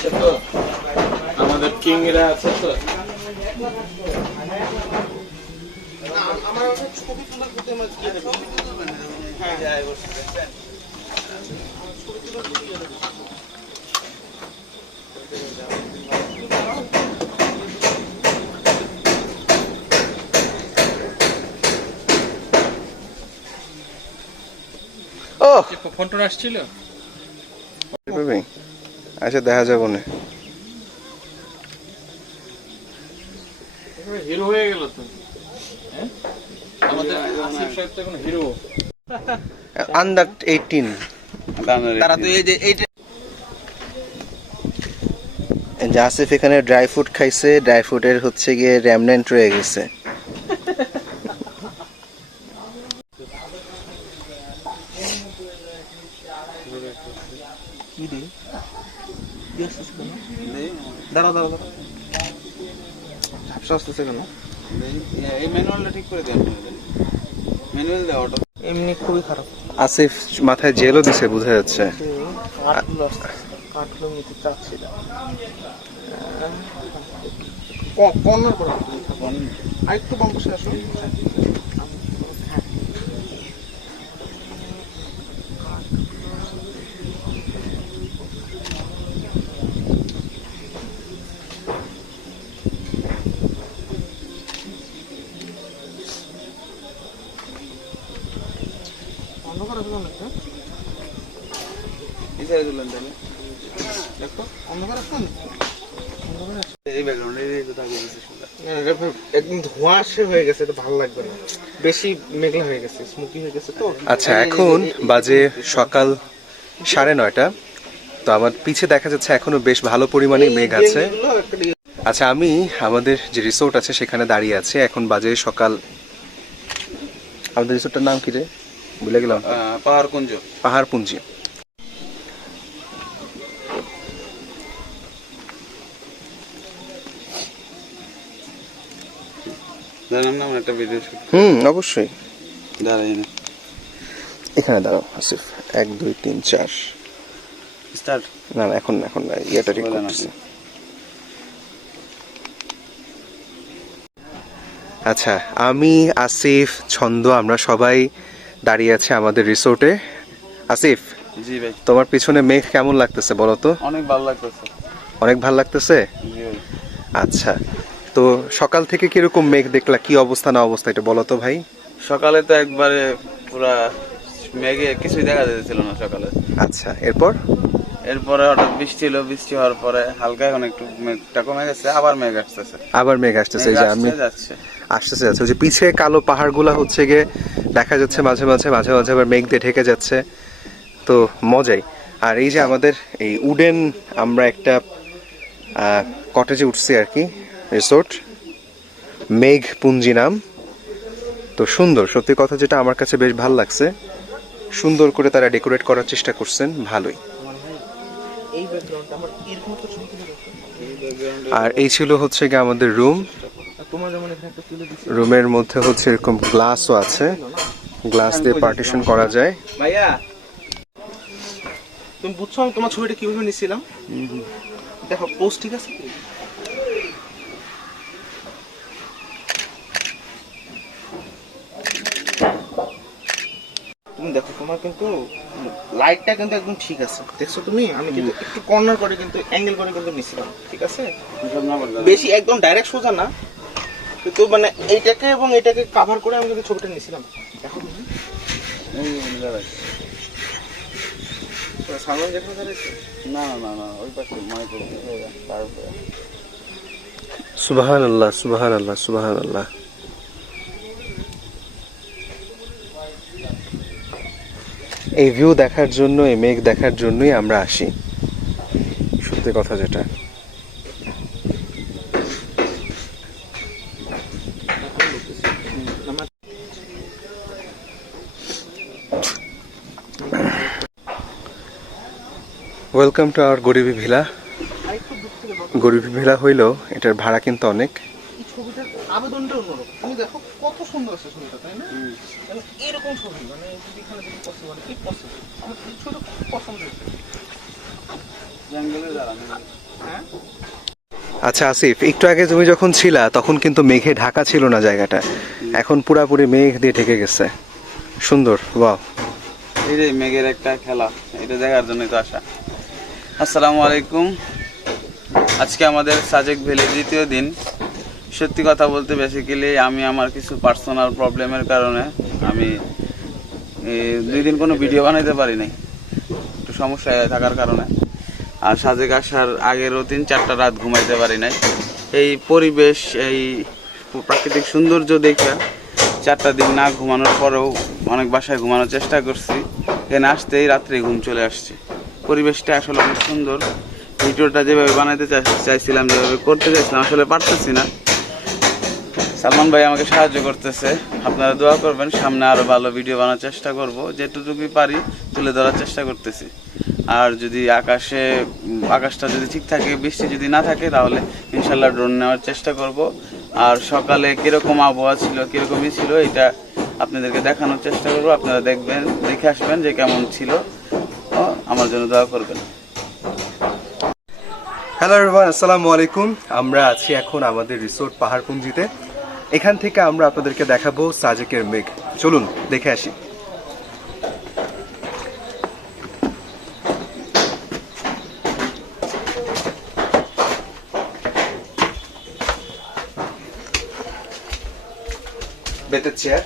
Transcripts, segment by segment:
আছে তো, আমাদের কিংরা আছে তো। আমার ছবি তোলা করতে আমার কি দেব? হ্যাঁ যাই বসে। ও ফোনটা আসছিল, আচ্ছা দেখা যাবো না। হিরো হয়ে গেল তো। আমাদের আসিফ সাহেব তো এখন হিরো। আন্ডার 18 তারা তো এই যে এইটা আসিফ এখানে ড্রাই ফ্রুট খাইছে, ড্রাই ফ্রুটের হচ্ছে গিয়ে র্যামনেন্ট রয়ে গেছে। দাঁড়াও দাঁড়াও দাঁড়াও, ঝাপসা আসতেছে কেন? এই ম্যানুয়ালটা ঠিক করে দেন, ম্যানুয়াল দেওয়া ওটা এমনি খুবই খারাপ। আসিফ মাথায় জেলও দিছে বোঝা যাচ্ছে। কাঠগুলো আসতেছে, কাঠগুলো নিতে চাচ্ছি না। কর্নার করে আরেকটু বাম পাশে আসো। অন্ধকার আছে অনেকটা, এই সাইডে তুলেন তাহলে দেখো অন্ধকার আছে না, অন্ধকার আছে এই ব্যাকগ্রাউন্ডে এই তো থাকে একদম ধোঁয়াশে হয়ে গেছে, এটা ভালো লাগবে না, বেশি মেঘলা হয়ে গেছে, স্মোকি হয়ে গেছে তো। আচ্ছা এখন বাজে সকাল 9:30, তো আমার পিছে দেখা যাচ্ছে এখনো বেশ ভালো পরিমাণে মেঘ আছে। আচ্ছা আমি আমাদের যে রিসোর্ট আছে সেখানে দাঁড়িয়ে আছি, এখন বাজে সকাল, আমাদের রিসোর্টটার নাম কি রে ভুলে গেলাম, পাহাড়পুঞ্জ। অবশ্যই এখানে দাঁড়াও আসিফ, 1 2 3 4 স্টার্ট। না না এখন এখন না, ইয়েটা ঠিক করতেছি। আচ্ছা আমি আসিফ ছন্দ আমরা সবাই দাঁড়িয়ে আছি আমাদের রিসোর্টে। আসিফ জি ভাই, তোমার পিছনে মেঘ কেমন লাগতেছে বলো তো? অনেক ভালো লাগতেছে। অনেক ভালো লাগতেছে। জি ভাই, আচ্ছা তো সকাল থেকে কিরকম মেঘ দেখলা, কি অবস্থা না অবস্থা এটা বলো তো ভাই। সকালে তো একবারে পুরা মেঘে কিছুই দেখা যাচ্ছিল না সকালে। আচ্ছা এরপর? এরপরে হঠাৎ বৃষ্টি হলো, বৃষ্টি হওয়ার পরে হালকা এখন একটু মেঘটা কমে গেছে, আবার মেঘ আসতেছে। আবার মেঘ আসতেছে, এই যে আমি যাচ্ছে আসতেছে যাচ্ছে, ওই যে পিছে কালো পাহাড়গুলা হচ্ছে গিয়ে দেখা যাচ্ছে মাঝে মাঝে মাঝে মাঝে আবার মেঘ দিয়ে ঢেকে যাচ্ছে, তো মজাই। আর এই যে আমাদের এই উডেন, আমরা একটা কটেজে উঠছি আর কি, রিসোর্ট মেঘপুঞ্জি নাম। তো সুন্দর, সত্যি কথা যেটা আমার কাছে বেশ ভালো লাগছে, সুন্দর করে তারা ডেকোরেট করার চেষ্টা করছেন, ভালোই। আর এই ছিল হচ্ছে গিয়ে আমাদের রুম, রুমের মধ্যে হচ্ছে এরকম গ্লাসও আছে, গ্লাস দিয়ে পার্টিশন করা যায়। ভাইয়া তুমি বুঝছো আমি তোমার ছবিটা কিভাবে নিছিলাম? দেখো পোস্ট ঠিক আছে, তুমি দেখো তোমার কিন্তু লাইটটা কিন্তু একদম ঠিক আছে, দেখছো তুমি? আমি কিন্তু একটু কর্নার করে কিন্তু অ্যাঙ্গেল করে কিন্তু নিছিলাম, ঠিক আছে? বেশি একদম ডাইরেক্ট সোজা না, কিন্তু মানে এইটাকে এবং এটাকে কভার করে আমি কিন্তু ছবিটা নিছিলাম। দেখো না না না ওই পাশে মনে করি তার উপরে। সুবহানাল্লাহ সুবহানাল্লাহ সুবহানাল্লাহ। এই ভিউ দেখার জন্য, এই মেঘ দেখার জন্যই আমরা আসি, সত্যি কথা যেটা। ওয়েলকাম টু আওয়ার গরিবি ভিলা। গরিবি ভিলা হইলেও এটার ভাড়া কিন্তু অনেক। এই ছবিটার আবেদনটা অন্যরকম, তুমি দেখো কত সুন্দর আছে ছবিটা, তাই না? মানে এরকম ছবি মানে যদি এখানে দেখি পসিবল, কি পসিবল, আমার ছবিটা খুব পছন্দ হয়েছে। আচ্ছা আসিফ, একটু আগে তুমি যখন ছিলা তখন কিন্তু মেঘে ঢাকা ছিল না জায়গাটা, এখন পুরাপুরি মেঘ দিয়ে ঢেকে গেছে, সুন্দর। ওয়াও, এই যে মেঘের একটা খেলা, এটা দেখার জন্য তো আসা। আসসালামু আলাইকুম। আজকে আমাদের সাজেক ভ্যালির দ্বিতীয় দিন। সত্যি কথা বলতে বেসিক্যালি আমি আমার কিছু পার্সোনাল প্রবলেমের কারণে আমি 2 দিন কোনো ভিডিও বানাইতে পারি নাই, একটু সমস্যায় থাকার কারণে। আর সাজেক আসার আগেরও 3-4টা রাত ঘুমাইতে পারি নাই। এই পরিবেশ, এই প্রাকৃতিক সৌন্দর্য দেখে 4টা দিন না ঘুমানোর পরেও অনেক বাসায় ঘুমানোর চেষ্টা করছি। এখানে আসতেই রাত্রে ঘুম চলে আসছে। পরিবেশটা আসলে অনেক সুন্দর। ভিডিওটা যেভাবে বানাইতে চাইছিলাম, যেভাবে করতে চাইছিলাম, আসলে পারতেছি না। সালমান ভাই আমাকে সাহায্য করতেছে, আপনারা দোয়া করবেন। সামনে আরো ভালো ভিডিও বানানোর চেষ্টা করব, যেটুকুই পারি তুলে ধরার চেষ্টা করতেছি। আর যদি আকাশটা যদি ঠিক থাকে, বৃষ্টি যদি না থাকে, তাহলে ইনশাল্লাহ ড্রোন নেওয়ার চেষ্টা করব। আর সকালে কিরকম আবহাওয়া ছিল, কিরকমই ছিল, এটা আপনাদেরকে দেখানোর চেষ্টা করব। আপনারা দেখবেন, দেখে আসবেন যে কেমন ছিল। আমার জন্য দোয়া করবেন। হ্যালো এভরিওয়ান, আসসালামু আলাইকুম। আমরা আছি এখন আমাদের রিসোর্ট পাহাড়পুঞ্জিতে। এখান থেকে আমরা আপনাদেরকে দেখাবো সাজেকের মেঘ। চলুন দেখে আসি। বেতের চেয়ার,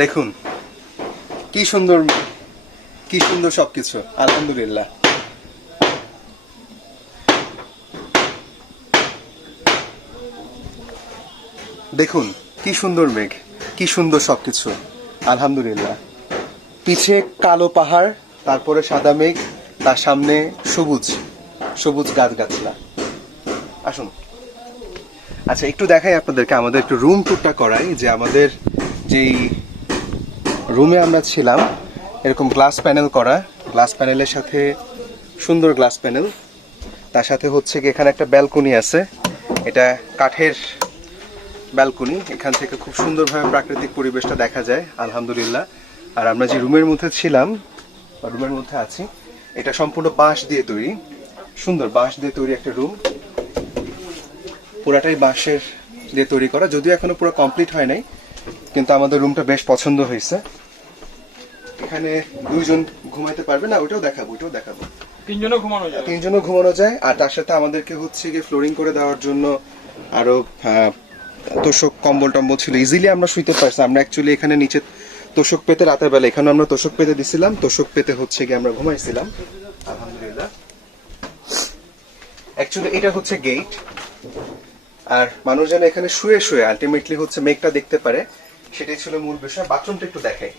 দেখুন কি সুন্দর, কি সুন্দর সবকিছু, আলহামদুলিল্লাহ। দেখুন কি সুন্দর মেঘ, কি সুন্দর সবকিছু, আলহামদুলিল্লাহ। পিছে কালো পাহাড়, তারপরে সাদা মেঘ, তার সামনে সবুজ সবুজ গাছগাছলা। আসুন, আচ্ছা একটু দেখাই আপনাদেরকে, আমাদের একটু রুম ট্যুরটা করাই। যে আমাদের যেই রুমে আমরা ছিলাম, এরকম গ্লাস প্যানেল করা, গ্লাস প্যানেলের সাথে সুন্দর গ্লাস প্যানেল, তার সাথে হচ্ছে কি এখানে একটা ব্যালকনি আছে, এটা কাঠের ব্যালকনি। এখান থেকে খুব সুন্দরভাবে প্রাকৃতিক পরিবেশটা দেখা যায়, আলহামদুলিল্লাহ। আর আমরা যে রুমের মধ্যে ছিলাম, রুমের মধ্যে আছি, এটা সম্পূর্ণ বাঁশ দিয়ে তৈরি, সুন্দর বাঁশ দিয়ে তৈরি একটা রুম, পুরাটাই বাঁশের দিয়ে তৈরি করা। যদিও এখনো পুরো কমপ্লিট হয় নাই, কিন্তু আমাদের রুমটা বেশ পছন্দ হয়েছে। এখানে 2 জন ঘুমাইতে পারবে না, ওইটাও দেখাবো, ওইটাও দেখাবো। 3 জনও ঘুমানো যায়। আর তার সাথে আমাদেরকে হচ্ছে গিয়ে ফ্লোরিং করে দেওয়ার জন্য আরো তোষক কম্বল টম্বল ছিল, ইজিলি আমরা শুইতে পারছি। আমরা অ্যাকচুয়ালি এখানে নিচে তোষক পেতে, রাতের বেলা এখানে আমরা তোষক পেতে দিছিলাম, তোষক পেতে হচ্ছে গিয়ে আমরা ঘুমাইছিলাম, আলহামদুলিল্লাহ। অ্যাকচুয়ালি এটা হচ্ছে গেট, আর মানুষ যেন এখানে শুয়ে শুয়ে আলটিমেটলি হচ্ছে মেঘটা দেখতে পারে, সেটাই ছিল মূল বিষয়। বাথরুমটা একটু দেখাই।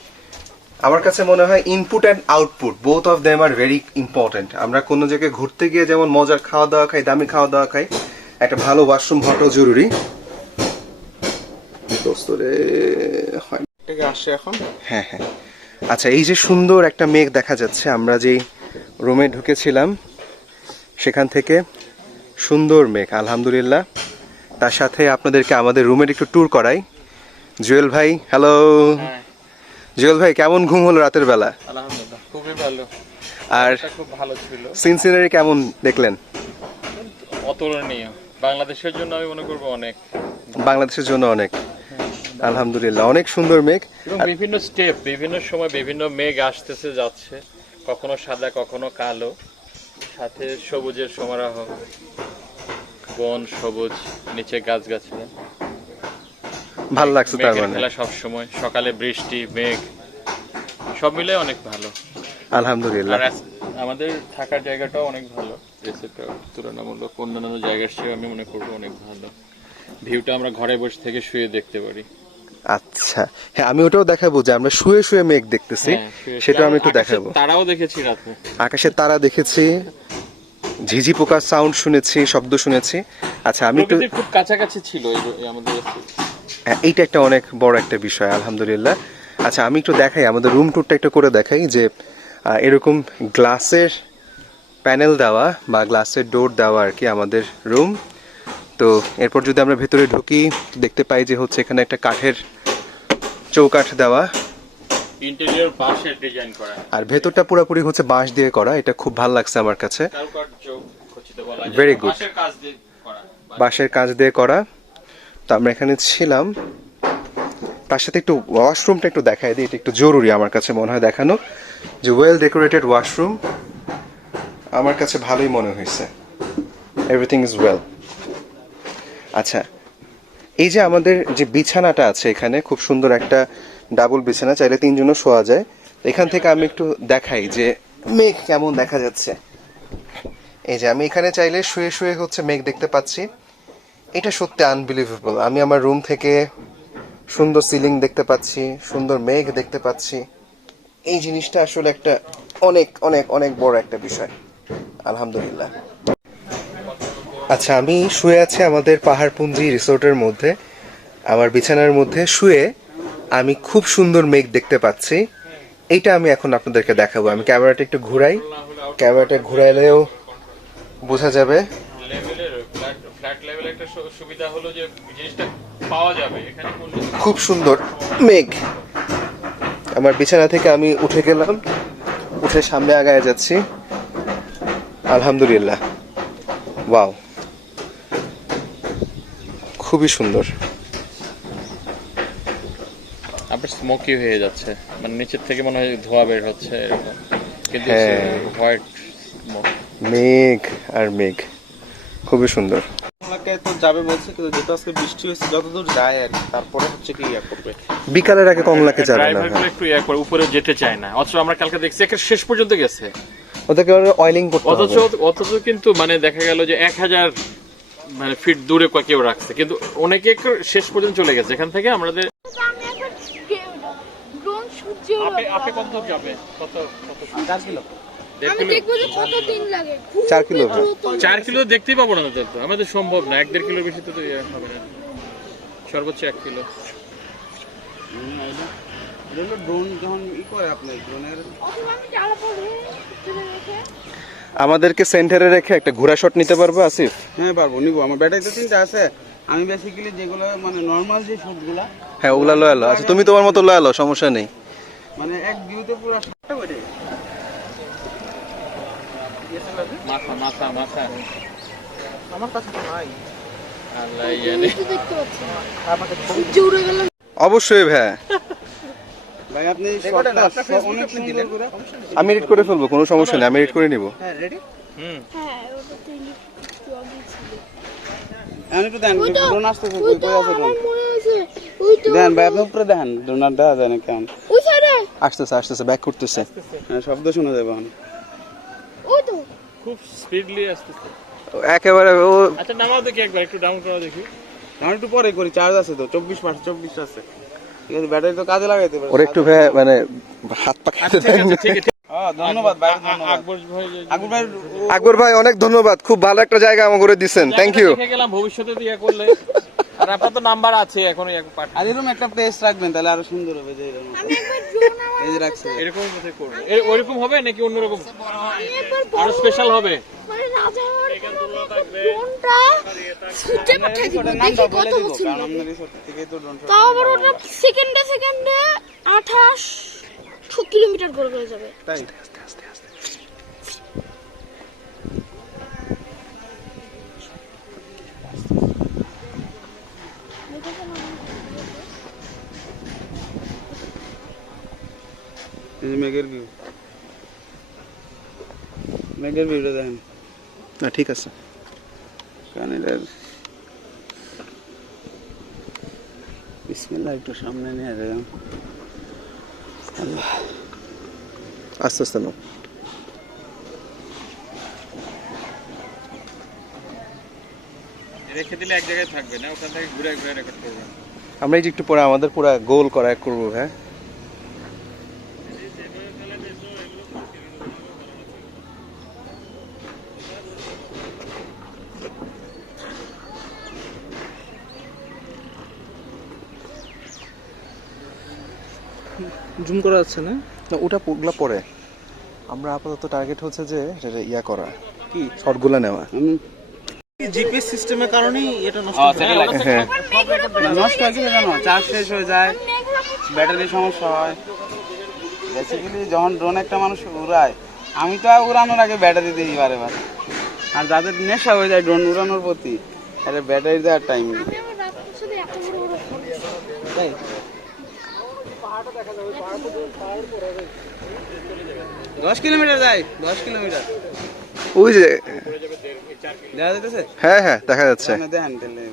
আমার কাছে মনে হয় input and output both of them are very important. আমরা কোনো জায়গায় ঘুরতে গিয়ে যেমন মজার খাওয়া দাওয়া খাই, দামি খাওয়া দাওয়া খাই, একটা ভালো ওয়াশরুম হওয়াটাও জরুরি। আসছে এখন। হ্যাঁ হ্যাঁ, আচ্ছা এই যে সুন্দর একটা মেঘ দেখা যাচ্ছে, আমরা যেই রুমে ঢুকেছিলাম সেখান থেকে সুন্দর মেঘ, আলহামদুলিল্লাহ। তার সাথে আপনাদেরকে আমাদের রুমের একটু ট্যুর করাই। জুয়েল ভাই, হ্যালো। জুয়েল ভাই, কেমন ঘুম হলো রাতের বেলা? আলহামদুলিল্লাহ খুবই ভালো। আর খুব ভালো ছিল। সিনসিনারি কেমন দেখলেন? অতুলনীয়। বাংলাদেশের জন্য আমি মনে করবো অনেক, বাংলাদেশের জন্য অনেক, আলহামদুলিল্লাহ। অনেক সুন্দর মেঘ এবং বিভিন্ন স্টেপ, বিভিন্ন সময় বিভিন্ন মেঘ আসতেছে যাচ্ছে, কখনো সাদা কখনো কালো, সাথে সবুজের সমারোহ, বন সবুজ, নিচে গাছগাছরা, ভালো লাগছে। তার মানে সব সময় সকালে বৃষ্টি, মেঘ, সব মিলে অনেক ভালো, আলহামদুলিল্লাহ। আর আমাদের থাকার জায়গাটাও অনেক ভালো, রিসোর্টটা তুলনামূলক অন্যান্য জায়গার চেয়ে আমি মনে করবো অনেক ভালো। ভিউটা আমরা ঘরে বসে থেকে শুয়ে দেখতে পারি। আচ্ছা হ্যাঁ, আমি ওটাও দেখাবো যে আমরা শুয়ে শুয়ে মেঘ দেখতেছি, সেটাও আমি একটু দেখাবো। তারাও দেখেছি রাতে, আকাশের তারা দেখেছি, ঝিঝি পোকার সাউন্ড শুনেছি, শব্দ শুনেছি। আচ্ছা আমি একটু, খুব কাছাকাছি ছিল আমাদের, হ্যাঁ এইটা একটা অনেক বড় একটা বিষয়, আলহামদুলিল্লাহ। আচ্ছা আমি একটু দেখাই, আমাদের রুম ট্যুরটা একটু করে দেখাই। যে এরকম গ্লাসের প্যানেল দেওয়া বা গ্লাসের ডোর দেওয়া আর কি আমাদের রুম। তো এরপর যদি আমরা ভেতরে ঢুকি, দেখতে পাই যে হচ্ছে এখানে একটা কাঠের চৌকাঠ দেওয়া, ইন্টেরিয়র বাঁশের ডিজাইন করা, আর ভেতরটা পুরোপুরি হচ্ছে বাঁশ দিয়ে করা। এটা খুব ভালো লাগছে আমার কাছে। কারুকার্য খচিত বলা যায়, Very good. বাঁশের কাজ দিয়ে করা। বাঁশের কাজ দিয়ে করা। তো আমরা এখানে ছিলাম, তার সাথে একটু ওয়াশরুমটা একটু দেখাই দিই, এটা একটু জরুরি আমার কাছে মনে হয় দেখানো, যে ওয়েল ডেকোরেটেড ওয়াশরুম আমার কাছে ভালোই মনে হয়েছে। Everything is well. আচ্ছা, এই যে আমাদের যে বিছানাটা আছে এখানে, খুব সুন্দর একটা ডাবল বিছানা, চাইলে 3 জনও শোয়া যায়। এখান থেকে আমি একটু দেখাই যে মেঘ কেমন দেখা যাচ্ছে। এই যে আমি এখানে চাইলে শুয়ে শুয়ে হচ্ছে মেঘ দেখতে পাচ্ছি। এটা সত্যি আনবিলিভেবল। আমি আমার রুম থেকে সুন্দর সিলিং দেখতে পাচ্ছি, সুন্দর মেঘ দেখতে পাচ্ছি। এই জিনিসটা আসলে একটা অনেক অনেক অনেক বড় একটা বিষয়। আলহামদুলিল্লাহ। আচ্ছা, আমি শুয়ে আছি আমাদের পাহাড়পুঞ্জি রিসোর্টের মধ্যে। আমার বিছানার মধ্যে শুয়ে আমি খুব সুন্দর মেঘ দেখতে পাচ্ছি। এইটা আমি এখন আপনাদেরকে দেখাবো। আমি ক্যামেরাটা একটু ঘুরাই, ক্যামেরাটা ঘুরাইলেও বোঝা যাবে। লেভেলের ফ্ল্যাট লেভেল একটা সুবিধা হলো যে জিনিসটা পাওয়া যাবে এখানে করলে। খুব সুন্দর মেঘ। আমার বিছানা থেকে আমি উঠে গেলাম, উঠে সামনে আগায় যাচ্ছি। আলহামদুলিল্লাহ, ওয়াও, খুবই সুন্দর। আপনার স্মোকি হয়ে যাচ্ছে, মানে নিচের থেকে মনে হয় ধোঁয়া বের হচ্ছে এরকম, কিন্তু হ্যাঁ। White smoke. মেঘ আর মেঘ, খুবই সুন্দর। আমাকে তো যাবে বলছে, কিন্তু যেহেতু আজকে বৃষ্টি হয়েছে যতদূর যায় আর কি, তারপরে হচ্ছে কি ইয়া করবে। বিকালের আগে কমলাকে যাবে না। ড্রাইভারগুলো একটু ইয়া করে উপরে যেতে চায় না, অথচ আমরা কালকে দেখছি একের শেষ পর্যন্ত গেছে, ওদেরকে অয়েলিং করতে অথচ হবে। অথচ কিন্তু মানে দেখা গেল যে 1000 মানে ফিট দূরে কেউ রাখছে, কিন্তু অনেকে শেষ পর্যন্ত চলে গেছে এখান থেকে আমাদের। আমি এখন ড্রোন শুট যে আপে কত দূর যাবে? কত 4 কিলো। আমি দেখবো যে কত দিন লাগে 4 কিলো। 4 কিলো দেখতেই পাবো না তো, আমাদের সম্ভব না। 1-1.5 কিলোর বেশি তো ইয়ে হবে না, সর্বোচ্চ 1 কিলো। এটা ড্রোন যখন করে আপনার ড্রোনের অথবা আমি চালা পড়ে তুলে রেখে আমাদেরকে সেন্টারে রেখে একটা ঘোড়া শট নিতে পারবো আসিফ? হ্যাঁ পারবো, নিবো। আমার ব্যাটারি তো 3টা আছে। আমি বেসিক্যালি যেগুলো মানে নর্মাল যে শুটগুলা, হ্যাঁ, ওগুলা লয়ে আলো। আচ্ছা, তুমি তোমার মতো লয়ে আলো, সমস্যা নেই। মানে এক ভিউতে পুরো শটটা করে মাথা আমার কাছে তো নাই। আল্লাহ জানে। কিছু দেখতে পাচ্ছি না আমাকে সূর্য উড়ে গেল অবশ্যই ভাই, ভাই আপনি রেকর্ডের শটটা আপনার ফেসবুকে অনেক আপনি সুন্দর দিলেন। করে। আমি এডিট করে ফেলবো, কোনো সমস্যা নেই, আমি এডিট করে নিব। হ্যাঁ, রেডি। হ্যাঁ ওটা তো ইলেকট্রিক ছিল আমি একটু দেন, ওই তো ড্রোন আসতেছে, ওই কই তো আছে ড্রোন? আমার মনে হয়েছে ওই তো দেন ভাই, আপনি উপরে দেখেন ড্রোনার দেখা যায় না কেমন। ওই সাইডে আসতেছে আসতেছে, ব্যাক করতেছে। হ্যাঁ, শব্দ শোনা যাবে এখন। ওই তো খুব স্পিডলি আসতেছে। একেবারে ও আচ্ছা নামাও দেখি একবার, একটু ডাউন করা দেখি। আমার একটু পরে করি, চার্জ আছে তো 24 আছে। ঠিক আছে, ব্যাটারি তো কাজে লাগাইতে পারে। ওর একটু ভাই মানে হাত পা খেতে ঠিক দেন। আছে, ঠিক আছে। ধন্যবাদ ভাই, ধন্যবাদ। আকবর ভাই আকবর ভাই, আকবর ভাই অনেক ধন্যবাদ, খুব ভালো একটা জায়গা আমাকে করে দিচ্ছেন, থ্যাংক ইউ। দেখে গেলাম ভবিষ্যতে দিয়ে করলে। আর আপনার তো নাম্বার আছে এখন, আর এরকম একটা প্লেস রাখবেন, তাহলে আরো সুন্দর হবে। যে এরকম আমি একবার ড্রোন আমার এই যে রাখছে, এরকম কোথায় করবে? ওইরকম হবে নাকি অন্যরকম আমি একবার আরো স্পেশাল হবে? মানে রাজা হওয়ার ড্রোনটা ছুটে পাঠিয়ে দিব ওটার দেখি নামটা কত বলে দিব, বছর কারণ আপনার রিসোর্ট থেকে তো ড্রোন শট। তাও আবার ওটা সেকেন্ডে 28 কিলোমিটার করে হয়ে যাবে তাই এই যে মেঘের ভিউ, মেঘের ভিউটা দেখেন। না ঠিক আছে, কারণ এটা বিসমিল্লাহ, একটু সামনে নিয়ে যাই। আল্লাহ, আস্তে আস্তে নাও। রেখে দিলে এক জায়গায় থাকবে না, ওখান থেকে ঘুরে ঘুরে রেকর্ড করবেন। আমরা এই যে একটু পরে আমাদের পুরো গোল করা করবো হ্যাঁ। জুম করা যাচ্ছে না। না, ওটা ওগুলা পরে। আমরা আপাতত টার্গেট হচ্ছে যে এটা ইয়া করা, কি শর্টগুলা নেওয়া। জিপিএস সিস্টেমের কারণেই এটা নষ্ট হ্যাঁ, হয়। হ্যাঁ, নষ্ট হয় কি জানো, চার্জ শেষ হয়ে যায়, ব্যাটারি সমস্যা হয়। বেসিক্যালি যখন ড্রোন একটা মানুষ উড়ায়, আমি তো উড়ানোর আগে ব্যাটারি দিই বারে বারে। আর যাদের নেশা হয়ে যায় ড্রোন উড়ানোর প্রতি, আরে ব্যাটারি দেওয়ার টাইম নেই। আমি আমার রাত শুধু এত বড় বড় ফোন তাই 10 কিলোমিটার যায়, 10 কিলোমিটার ওই যে, দেখা যাইতেছে। হ্যাঁ হ্যাঁ দেখা যাচ্ছে, দেখেন তাহলে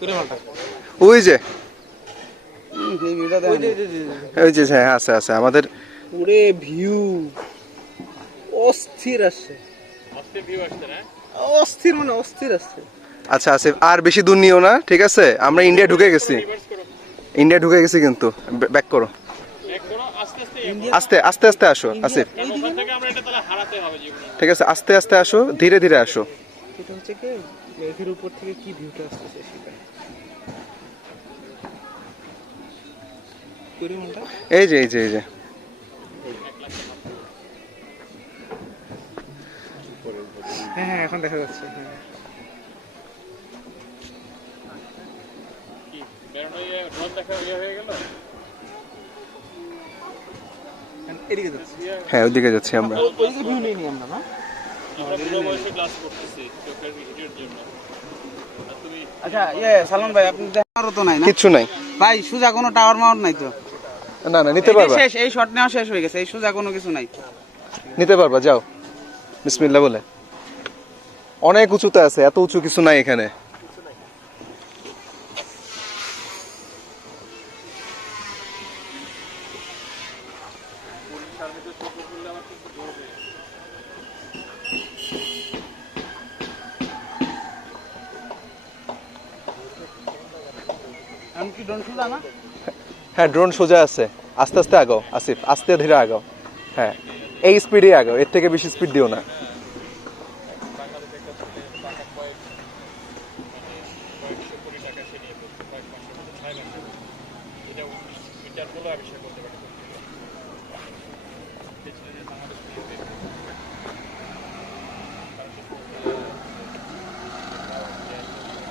করে মালটা ওই যে এই ভিডিও দেখেন। ওই যে হ্যাঁ আছে আছে আমাদের। পুরে ভিউ অস্থির আসছে, অস্থির মানে অস্থির আসছে। আচ্ছা আসিফ আর বেশি দূর নিও না, ঠিক আছে? আমরা ইন্ডিয়া ঢুকে গেছি, ইন্ডিয়া ঢুকে গেছি কিন্তু ব্যাক করো, আস্তে আস্তে আস্তে আসো আসিফ, ঠিক আছে? আস্তে আস্তে আসো, ধীরে ধীরে আসো। এটা হচ্ছে কি মেঘের উপর থেকে কি ভিউটা আসতেছে সেটা করে মালটা। এই যে এই যে এই যে হ্যাঁ হ্যাঁ এখন দেখা যাচ্ছে। হ্যাঁ এদিকে যাচ্ছে, হ্যাঁ ওইদিকে যাচ্ছি আমরা। ওইদিকে ভিউ নেই আমরা না। আচ্ছা সালমান ভাই, আপনি দেখারও তো নাই না কিচ্ছু নাই ভাই, সুজা কোনো টাওয়ার মাউন্ট নাই তো? না না, নিতে এই যে পারবা, শেষ, এই শট নেওয়া শেষ হয়ে গেছে, এই সুজা কোনো কিছু নাই। নিতে পারবা, যাও বিসমিল্লাহ বলে। অনেক উঁচুতে আছে, এত উঁচু কিছু নাই এখানে। আমি কি ডন সুজা না? হ্যাঁ ড্রোন সোজা আছে, আস্তে আস্তে আগাও আসিফ, আস্তে ধীরে আগাও। হ্যাঁ এই স্পিডে আগাও, এর থেকে বেশি স্পিড দিও না।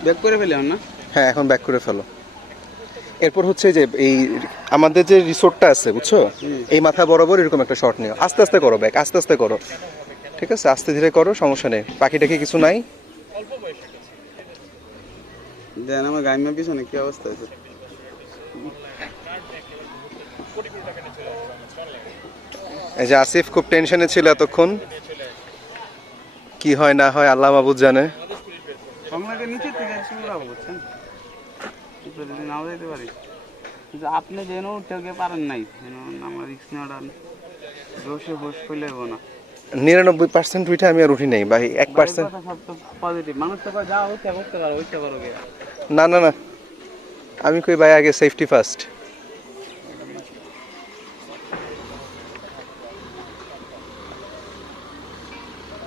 ব্যাক করে ফেলে না? হ্যাঁ এখন ব্যাক করে ফেলো। এরপর হচ্ছে যে এই আমাদের যে রিসোর্টটা আছে বুঝছো, এই মাথা বরাবর এরকম একটা শট নিও, আস্তে আস্তে করো ব্যাক, আস্তে আস্তে করো, ঠিক আছে? আস্তে ধীরে করো, সমস্যা নেই, পাখিটাকে কিছু নাই। দেন আমার গাইমের পিছনে কি অবস্থা হয়েছে। এই যে আসিফ খুব টেনশনে ছিল এতক্ষণ, কি হয় না হয় আল্লাহ মাবুদ জানে। আমাকে নিচে থেকে শুরু করবো, বুঝছেন? যদি নাও যেতে পারি, কিন্তু আপনি যেন উঠতে পারেন নাই, আমার রিক্স নেওয়াটা জোশে হোস করলে হবো না। 99% উঠে আমি আর উঠি নাই ভাই, 1%। সব তো পজিটিভ মানুষ তো যা হচ্ছে করতে পারো, ওইটা করো গে। না না না, আমি কই ভাই আগে সেফটি ফার্স্ট।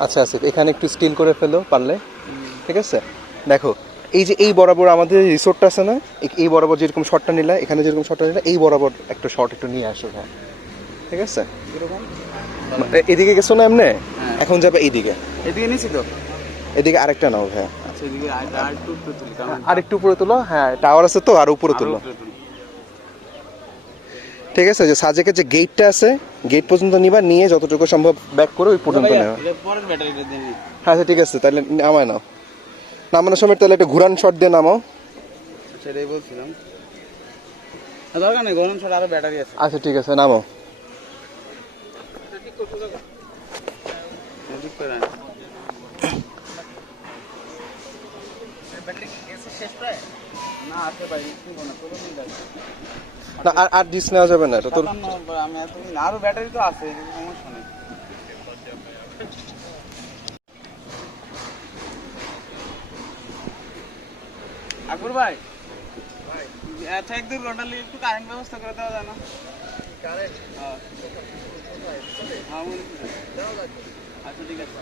আচ্ছা আসিফ এখানে একটু স্টিল করে ফেলো পারলে, ঠিক আছে? দেখো এই যে এই বরাবর আমাদের রিসোর্টটা আছে না, এই বরাবর যেরকম শটটা নিলা, এখানে যেরকম শটটা নিলা, এই বরাবর একটা শট একটু নিয়ে আসো। হ্যাঁ ঠিক আছে, এদিকে গেছো না এমনি, এখন যাবে এইদিকে, এদিকে নিছি তো, এদিকে আরেকটা নাও। হ্যাঁ আচ্ছা এদিকে আরেকটু উপরে তুলি, কারণ আরেকটু উপরে তুলো, হ্যাঁ টাওয়ার আছে তো, আর উপরে তুলো, ঠিক আছে? যে সাজেকের যে গেটটা আছে, গেট পর্যন্ত নিবা, নিয়ে যতটুকু সম্ভব ব্যাক করে ওই পর্যন্ত নেওয়া। এটা পরের ব্যাটারিটা দিয়ে নিই। হ্যাঁ আচ্ছা ঠিক আছে, তাহলে নামায় নাও, নামানোর সময় তাহলে একটা ঘুরান শট দিয়ে নামাও। সেটাই বলছিলাম, দরকার নেই, গরম ছাড়া আরো ব্যাটারি আছে। আচ্ছা ঠিক আছে নামাও। ঠিক করে আনি। না আছে ভাই, নিবো না, তোর নিয়ে যাবে। না আর আর ডিস নেওয়া যাবে না, এটা তোর। আমি এতদিন আরো ব্যাটারি তো আছে, সমস্যা নেই। আকবর ভাই, আচ্ছা এক দুই ঘন্টা একটু কারেন্ট ব্যবস্থা করে দেওয়া যায় না? আচ্ছা ঠিক আছে,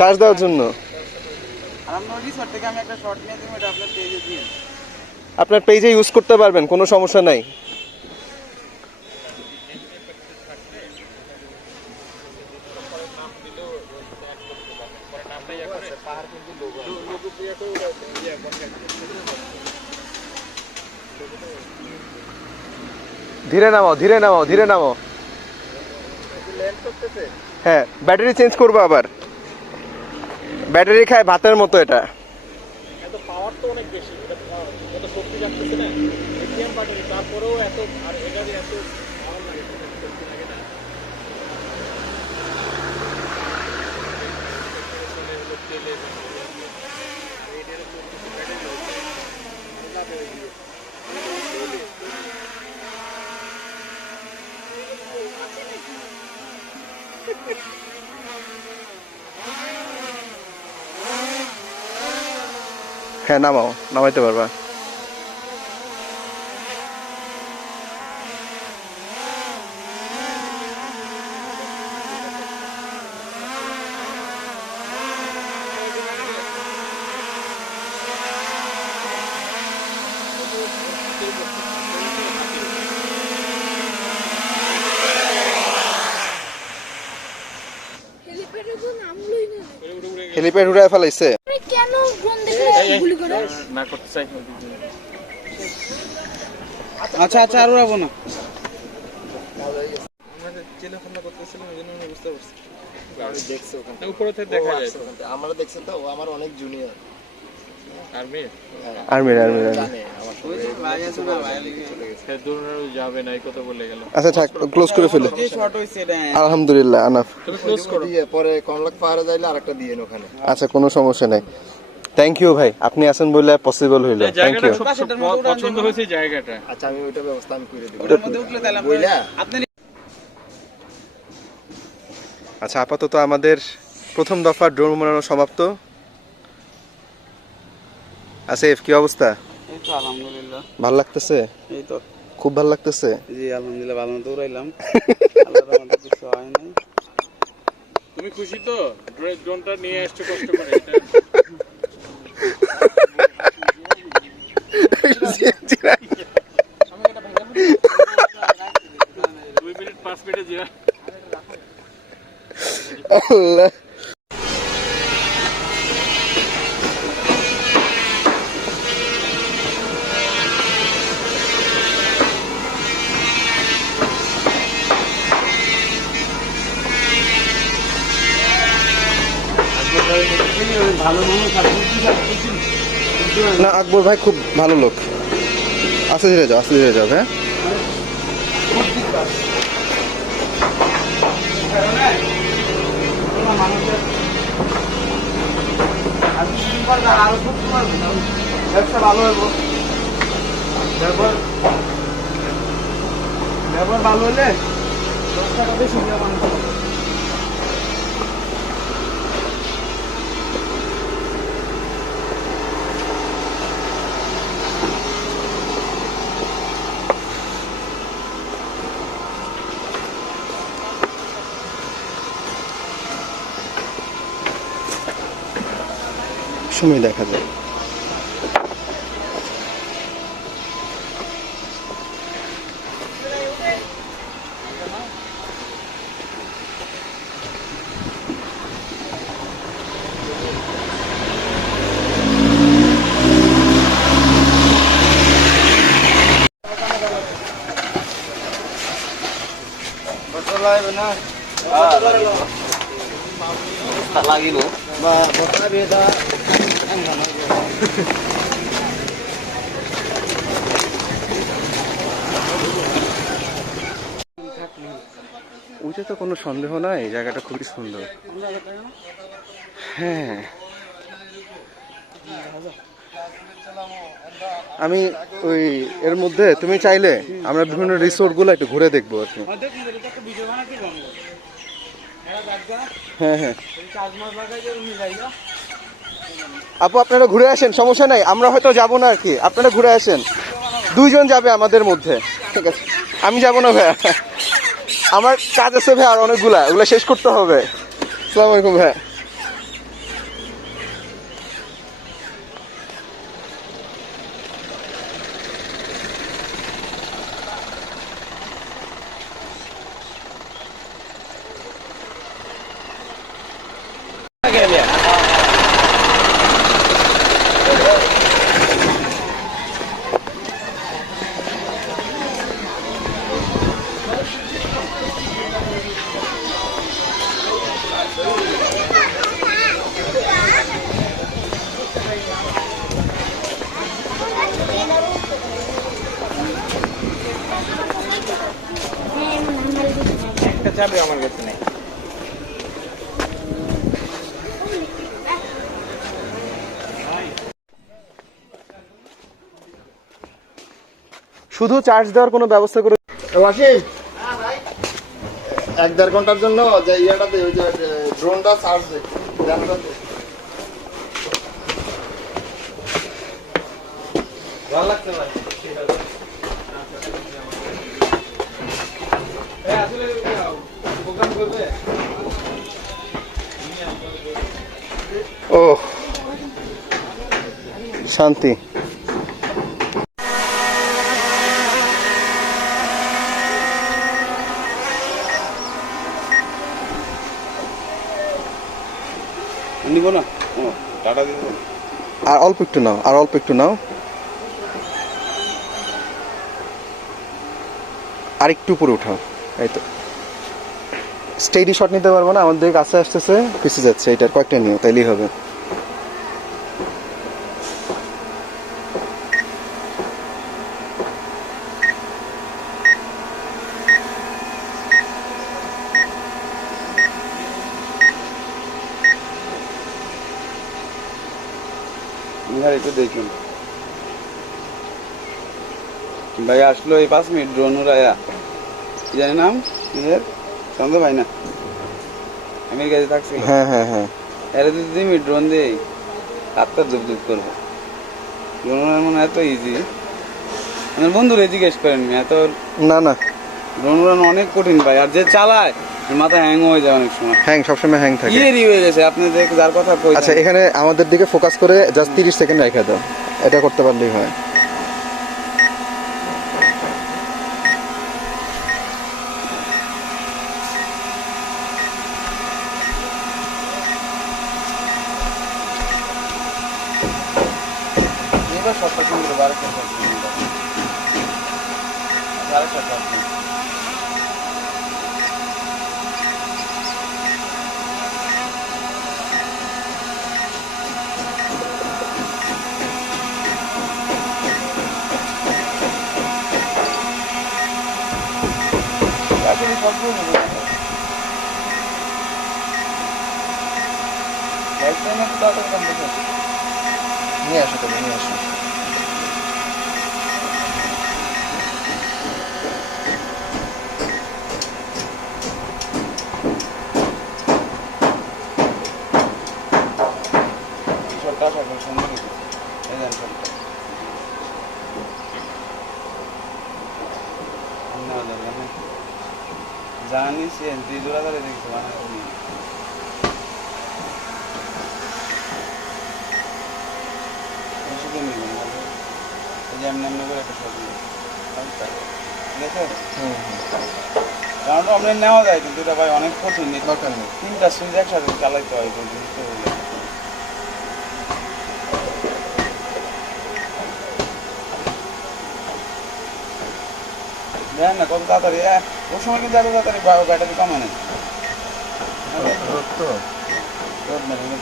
চার্জ দেওয়ার জন্য আর আমরা রিসোর্ট থেকে আমি একটা শর্ট নিয়ে দেবো, এটা আপনার পেজে দিয়ে। আপনার পেজে ইউজ করতে পারবেন, কোনো সমস্যা নাই। ধীরে নামাও, ধীরে নামাও, ধীরে নামাও। হ্যাঁ, ব্যাটারি চেঞ্জ করবো আবার। ব্যাটারি খায় ভাতের মতো এটা। এত পাওয়ার তো অনেক বেশি, এত শক্তি যাচ্ছে না লিথিয়াম ব্যাটারি, তারপরেও এত, আর এটারই এত ভালো লাগে, শক্তি লাগে না। হ্যাঁ নামাও, নামাইতে পারবা। হেলিপ্যাডে তো নামলই না। হেলিপ্যাড উড়ায় ফেলাইছে। আরে কেন ড্রোন দেখলে গুলি করে? না করতে চাই। আচ্ছা আচ্ছা, আর উড়াবো না। উপরে থেকে দেখা যায় আমরা দেখছি তো, ও আমার অনেক জুনিয়র। আর্মি, আর্মির আর্মির জানে আমার সে দূর যাবে না, এই কথা বলে গেল। আচ্ছা থাক, ক্লোজ করে ফেলে। শর্ট হইছে এটা। আলহামদুলিল্লাহ, আনাফ। তুমি ক্লোজ করো। দিয়ে পরে কমলাক পাহাড়ে যাইলে আরেকটা দিয়েন ওখানে। আচ্ছা, কোনো সমস্যা নাই। থ্যাংক ইউ ভাই, আপনি আছেন বলে পসিবল হইলো। এই থ্যাংক জায়গাটা ইউ। খুব পছন্দ হয়েছে জায়গাটা। আচ্ছা, আমি ওইটা ব্যবস্থা আমি করে দিব। ওটার মধ্যে উঠলে তাহলে বইলা আপনি আচ্ছা, আপাতত আমাদের প্রথম দফা ড্রোন উড়ানো সমাপ্ত। আসিফ, কি অবস্থা? এই তো আলহামদুলিল্লাহ ভাল লাগতেছে? এই তো খুব ভাল লাগতেছে। জি আলহামদুলিল্লাহ ভালো মতো উড়াইলাম। আল্লাহর রহমতে কিছু হয় নাই। তুমি খুশি তো ড্রোনটা নিয়ে আসছো কষ্ট করে? এটা 2 মিনিট 5 মিনিটে জিরা। আল্লাহ। না, আকবর ভাই খুব ভালো লোক। আস্তে ধীরে যাও, আস্তে ধীরে যাও। হ্যাঁ, ব্যবসা ভালো হইব। ব্যবহার ভালো হলে 10 টাকা বেশি দিয়ে মানুষ। সময় দেখা যায়। লাগিব বা বতা বেদা ওইটা তো কোনো সন্দেহ নাই, জায়গাটা খুবই সুন্দর। হ্যাঁ, আমি ওই এর মধ্যে তুমি চাইলে আমরা বিভিন্ন রিসোর্ট গুলো একটু ঘুরে দেখবো আর কি। হ্যাঁ হ্যাঁ, আপু আপনারা ঘুরে আসেন, সমস্যা নাই, আমরা হয়তো যাবো না আর কি, আপনারা ঘুরে আসেন। 2 জন যাবে আমাদের মধ্যে, ঠিক আছে? আমি যাবো না ভাইয়া, আমার কাজ আছে ভাই আর অনেকগুলা, ওগুলা শেষ করতে হবে। আসসালামু আলাইকুম ভাইয়া। চাবি আমার কাছে নেই। শুধু চার্জ দেওয়ার কোনো ব্যবস্থা করে ওয়াসিম 1-1.5 ঘন্টার জন্য যে ইয়াটাতে ওই যে ড্রোনটা চার্জ দে জানাতে ভালো লাগছে ভাই। আসলে প্রোগ্রাম করবে। ও শান্তি। নিব না ও টাটা দিব আর অল্প একটু নাও, আর অল্প একটু নাও, আর একটু উপরে উঠাও। এই তো স্টেডি শট নিতে পারবো না, আমাদের কাছে আসতেছে পিছিয়ে যাচ্ছে, এটার কয়েকটা নিও তাইলেই হবে। নিহার একটু দেখুন ভাই আসলো এই 5 মিনিট ড্রোন উড়াইয়া কি জানি নাম নিহার সন্দেহ ভাই না আমেরিকাতে থাকছিল। হ্যাঁ হ্যাঁ হ্যাঁ, এর যদি 2 মিনিট ড্রোন দিই আত্মার দুপ দুপ করবো। ড্রোন উড়ানো মানে এত ইজি, আমার বন্ধুরা জিজ্ঞেস করেন এত না না ড্রোন উড়ানো অনেক কঠিন ভাই, আর যে চালায় মাথা হ্যাং হয়ে যায় অনেক সময়, হ্যাং সবসময় হ্যাং থাকে। ইয়েরই হয়ে গেছে। আপনি যে যার কথা কই আচ্ছা এখানে আমাদের দিকে ফোকাস করে জাস্ট 30 সেকেন্ড রেখে দাও, এটা করতে পারলেই হয়। এবার সবটা সুন্দর বারে করতে আরেকটা শট নিই। আসলে সব নিয়ে আসো তুমি, নিয়ে আসো। শটটা আশা করি সুন্দর হয়েছে। এই দেন শটটা। জানি সে তুই জোড়া ধরে দেখছি বানাই এমনি এমনি করে একটা শট দেখো কারণ আমরা নেওয়া যায় কিন্তু এটা ভাই অনেক কঠিন, দরকার নেই। 3টা সুইচ একসাথে চালাইতে হয় বুঝতে হলে। দেখেন না কত তাড়াতাড়ি ওর সময় কিন্তু এত তাড়াতাড়ি ব্যাটারি কমে নেই।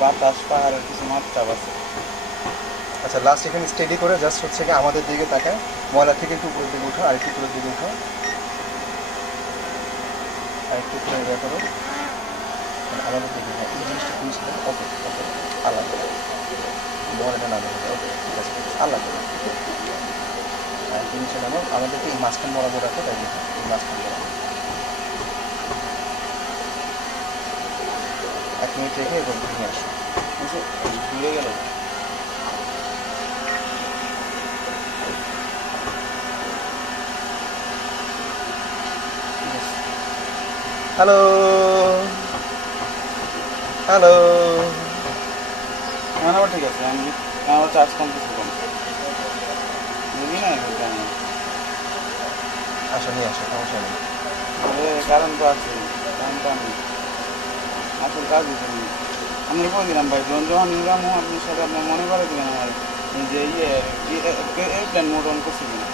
বাতাস পাহাড়ের কিছু মাত্রা আছে। আচ্ছা লাস্ট এখানে স্টেডি করে জাস্ট হচ্ছে কি আমাদের দিকে তাকায়, ময়লা থেকে একটু উপরের দিকে উঠো, আর একটু উপরের দিকে উঠো, আর একটু উপরে ইয়ে করো, আমাদের দিকে। হ্যাঁ এই জিনিসটা খুঁজে দেবে। ওকে ওকে, আলাদা ময়লাটা না দেবে। ওকে ঠিক আছে, আলাদা। আর জিনিসটা নামো আমাদেরকে এই মাঝখান বরাবর রাখো, তাই এই মাঝখান বরাবর 1 মিনিট রেখে এবং নিয়ে আসো। ঘুরে গেল হ্যালো হ্যালো, আবার ঠিক আছে। আমি আমার চার্জ কম কিছু কম বুঝি না আসো নিয়ে আসো, সমস্যা নেই। কারণ তো আছে, কারণ তো আমি আসল কাজ দিচ্ছি আমি বলে দিলাম ভাই ড্রোন যখন নিলাম আপনার সাথে আপনার মনে করে দিলেন আমার যে এয়ারপ্লেন মোড অন করছি কিনা।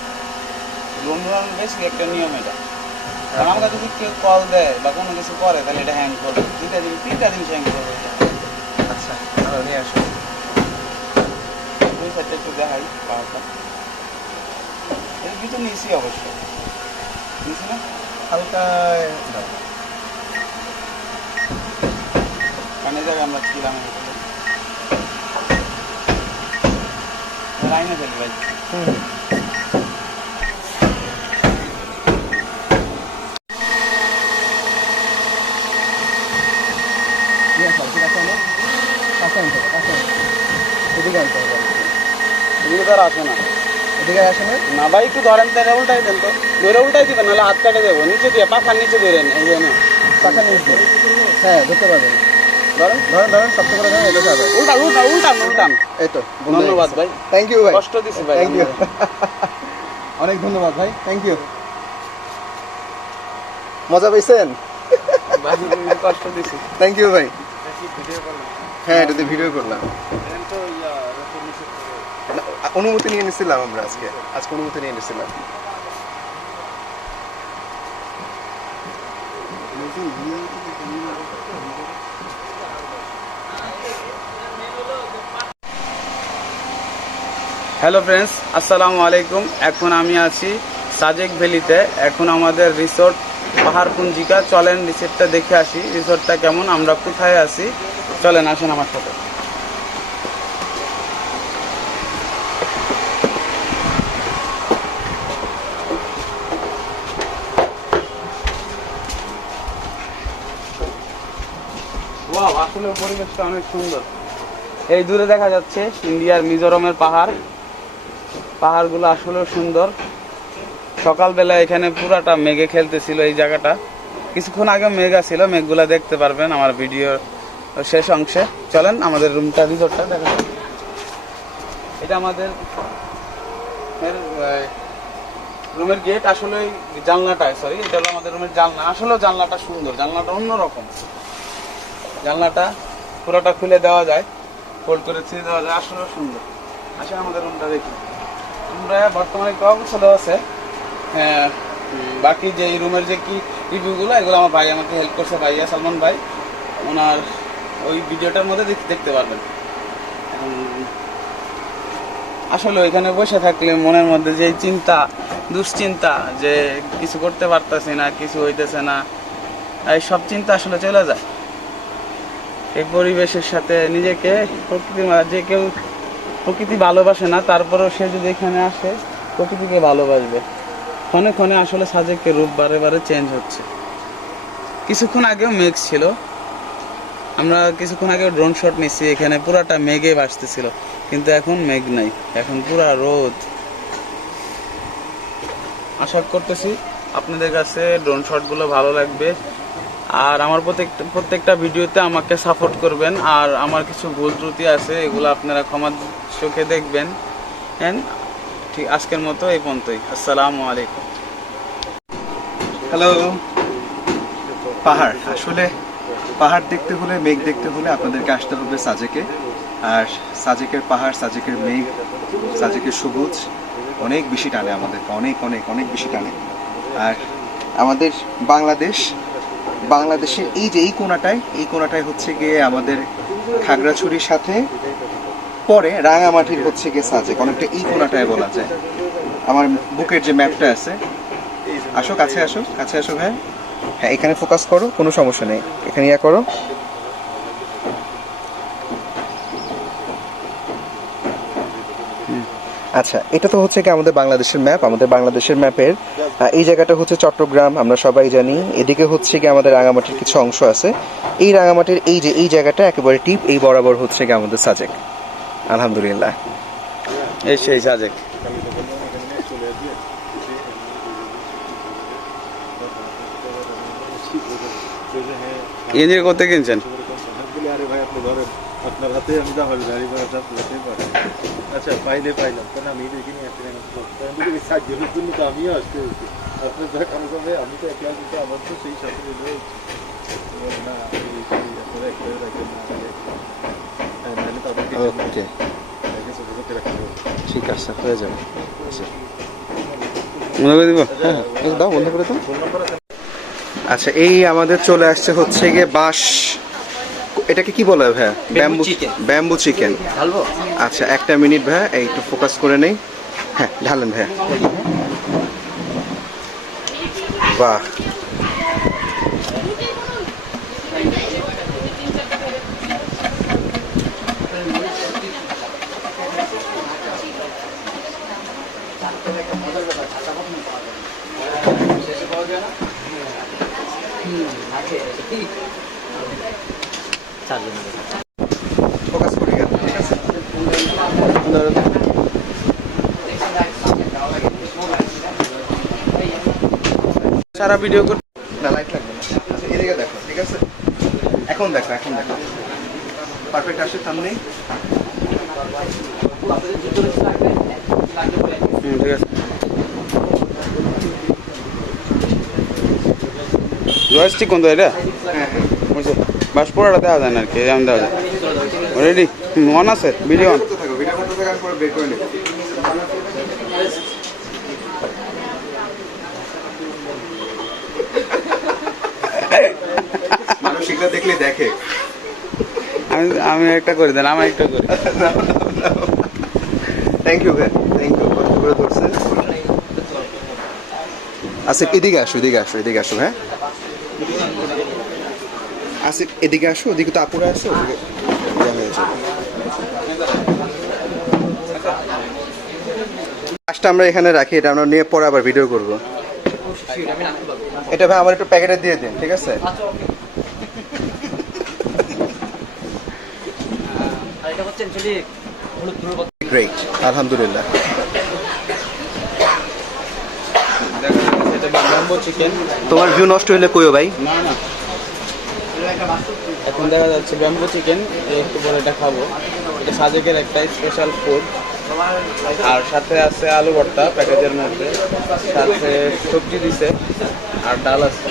ড্রোন উড়ানোর বেশি একটা নিয়ম এটা, কারণ আমাকে যদি কেউ কল দেয় বা কোনো কিছু করে তাহলে এটা হ্যাং করবে, 3টা জিনিস হ্যাং করবে। আচ্ছা তাহলে নিয়ে আসো। দুই সাইডটা একটু দেখাই পাওয়ারটা, এর ভিতর নিয়েছি অবশ্য নিয়েছি না হালকা দাও। জায়গায় আমরা ছিলাম লাইনে থাকি ভাই। এগুলো তো আর আসে না। এদিকে আসে না? না ভাই একটু ধরেন তাহলে উল্টাই দেন তো, ধরে উল্টাই দিবেন নাহলে হাত কাটে দেবো, নিচে দিয়ে পাখার নিচে ধরেন এই জন্য পাখা নিয়ে দিয়ে। হ্যাঁ ধরতে পারবেন। ধরেন ধরেন ধরেন শক্ত করে ধরেন, এটা যাবে। উল্টান উল্টান উল্টান উল্টান। এই তো ধন্যবাদ ভাই, থ্যাংক ইউ ভাই, কষ্ট দিছি ভাই। থ্যাংক ইউ অনেক ধন্যবাদ ভাই, থ্যাংক ইউ। মজা পেয়েছেন? ভাই কষ্ট দিছি। থ্যাংক ইউ ভাই। হ্যাঁ এটাতে ভিডিও করলাম। অনুমতি নিয়ে নিছিলাম আমরা আজকে অনুমতি নিয়ে নিছিলাম। হ্যালো ফ্রেন্ডস, আসসালামু আলাইকুম। এখন আমি আছি সাজেক ভ্যালিতে। এখন আমাদের রিসোর্ট পাহাড়পুঞ্জিকা। চলেন রিসোর্টটা দেখে আসি, রিসোর্টটা কেমন, আমরা কোথায় আছি। চলেন আসেন আমার সাথে। ওয়াও, আসলে পরিবেশটা অনেক সুন্দর। এই দূরে দেখা যাচ্ছে ইন্ডিয়ার মিজোরামের পাহাড়গুলো আসলেও সুন্দর। সকালবেলা এখানে পুরাটা মেঘে খেলতেছিল এই জায়গাটা। কিছুক্ষণ আগে মেঘ ছিল, মেঘগুলা দেখতে পারবেন আমার ভিডিওর শেষ অংশে। চলেন আমাদের রুমটা, রিসোর্টটা দেখা যাক। এটা আমাদের রুমের গেট, আসলে জানলাটা, সরি এটা হলো আমাদের রুমের জানলা। আসলেও জানলাটা সুন্দর, জানলাটা অন্যরকম। জানলাটা পুরোটা খুলে দেওয়া যায়, ফোল্ড করে ছিঁড়ে দেওয়া যায়, আসলেও সুন্দর। আসলে আমাদের রুমটা দেখি। রুমটা বর্তমানে একটু অবস্থা আছে। বাকি যে রুমের যে কি রিভিউগুলো, এগুলো আমার ভাই আমাকে হেল্প করছে, ভাইয়া সালমান ভাই। ওনার ওই ভিডিওটার মধ্যে দেখতে পারবেন। আসলে ওইখানে বসে থাকলে মনের মধ্যে যে চিন্তা, দুশ্চিন্তা, যে কিছু করতে পারতেছি না, কিছু হইতেছে না, এই সব চিন্তা আসলে চলে যায়। এই পরিবেশের সাথে নিজেকে প্রকৃতির মাঝে, যে কেউ প্রকৃতি ভালোবাসে না তারপরেও সে যদি এখানে আসে প্রকৃতিকে ভালোবাসবে। ক্ষণে ক্ষণে আসলে সাজেকের রূপ বারে বারে চেঞ্জ হচ্ছে। কিছুক্ষণ আগেও মেঘ ছিল, আমরা কিছুক্ষণ আগে ড্রোন শট নিচ্ছি, এখানে পুরাটা মেঘে ভাসতেছিল, কিন্তু এখন মেঘ নাই, এখন পুরা রোদ। আশা করতেছি আপনাদের কাছে ড্রোন শটগুলো ভালো লাগবে, আর আমার প্রত্যেকটা ভিডিওতে আমাকে সাপোর্ট করবেন। আর আমার কিছু ভুল ত্রুটি আছে, এগুলো আপনারা ক্ষমার চোখে দেখবেন। ঠিক আজকের মতো এই পর্যন্তই। আসসালামু আলাইকুম। হ্যালো। পাহাড়, আসলে পাহাড় দেখতে হলে, মেঘ দেখতে হলে আপনাদেরকে আসতে হবে সাজেকে। আর সাজেকের পাহাড়, সাজেকের মেঘ, সাজেকের সবুজ অনেক বেশি টানে আমাদেরকে, অনেক অনেক অনেক বেশি টানে। আর আমাদের বাংলাদেশের এই কোণাটায় হচ্ছে গিয়ে আমাদের খাগড়াছড়ির সাথে পরে রাঙামাটির হচ্ছে গিয়ে সাজেক, অনেকটা এই কোণাটায় বলা যায়। আমার বুকের যে ম্যাপটা আছে, আসো কাছে আসো ভাই। হ্যাঁ এখানে ফোকাস করো, কোনো সমস্যা নেই, এখানে ইয়া করো। আচ্ছা, এটা তো হচ্ছে কি আমাদের বাংলাদেশের ম্যাপ। আমাদের বাংলাদেশের ম্যাপের এই জায়গাটা হচ্ছে চট্টগ্রাম, আমরা সবাই জানি। এদিকে হচ্ছে কি আমাদের রাঙামাটির কিছু অংশ আছে। এই রাঙামাটির এই জায়গাটা একেবারে টিপ, এই বরাবর হচ্ছে কি আমাদের সাজেক। আলহামদুলিল্লাহ, এই সেই সাজেক। ইঞ্জিন করতে কিনছেন? আপনার হাতে আমি যাবার গাড়ি ভাড়া চাপ যেতে পারি। আচ্ছা পাইলাম কেন আমি দেখিনি সাহায্যের জন্য তো আমিও আসতে হয়েছি। আপনার যা কাজ হবে, আমি তো একলা দিতে, আমার তো সেই সাথে না আপনারা একলাই রাখবেন নাহলে তাদেরকে ঠিক আছে, হয়ে যাবে। মনে করে দিব, দাও বন্ধ করে দাও। আচ্ছা, এই আমাদের চলে আসছে হচ্ছে গিয়ে বাঁশ, এটাকে কি বলে ভাই? Bamboo chicken. আচ্ছা 1 মিনিট ভাই, এই একটু ফোকাস করে নেই। হ্যাঁ ঢালেন ভাই। বাহ, ফোকাস করে গেল, ঠিক আছে। সারা ভিডিও করতে না লাইট লাগবে না। আচ্ছা এদিকে দেখো, ঠিক আছে। এখন দেখো, এখন দেখো, পারফেক্ট আসে সামনে। ঠিক আছে। জয়স্টিক কোন এটা? হ্যাঁ হ্যাঁ, বাস পুরোটা দেখা যায় না আর কি, আমি দেখা যায়। রেডি, অন আছে ভিডিও অন। করতে থাকো, ভিডিও করতে থাকো, আমি পরে বের করে নেবো। মানুষ এগুলো দেখলে দেখে। আমি একটা করে দেন, আমার একটা করে। থ্যাংক ইউ ভাই, থ্যাংক ইউ। কষ্ট করে ধরছেন। আসিফ এদিকে আসো, এদিকে আসো, এদিকে আসো। হ্যাঁ আসিফ এদিকে আসো, ওদিকে তো আপুরা আসো, ওদিকে ইয়া হয়ে যাবে। কাজটা আমরা এখানে রাখি, এটা আমরা নিয়ে পরে আবার ভিডিও করব। এটা ভাই আমার একটু প্যাকেটে দিয়ে দিন, ঠিক আছে। গ্রেট, আলহামদুলিল্লাহ। এটা ব্যাম্বো চিকেন। তোমার ভিউ নষ্ট হইলে কইও ভাই। না না, এখন দেখা যাচ্ছে ব্যাম্বো চিকেন, একটু পরে এটা খাবো। এটা সাজেকের একটা স্পেশাল ফুড। আর সাথে আছে আলু ভর্তা প্যাকেজের মধ্যে, সাথে সবজি দিছে, আর ডাল আছে,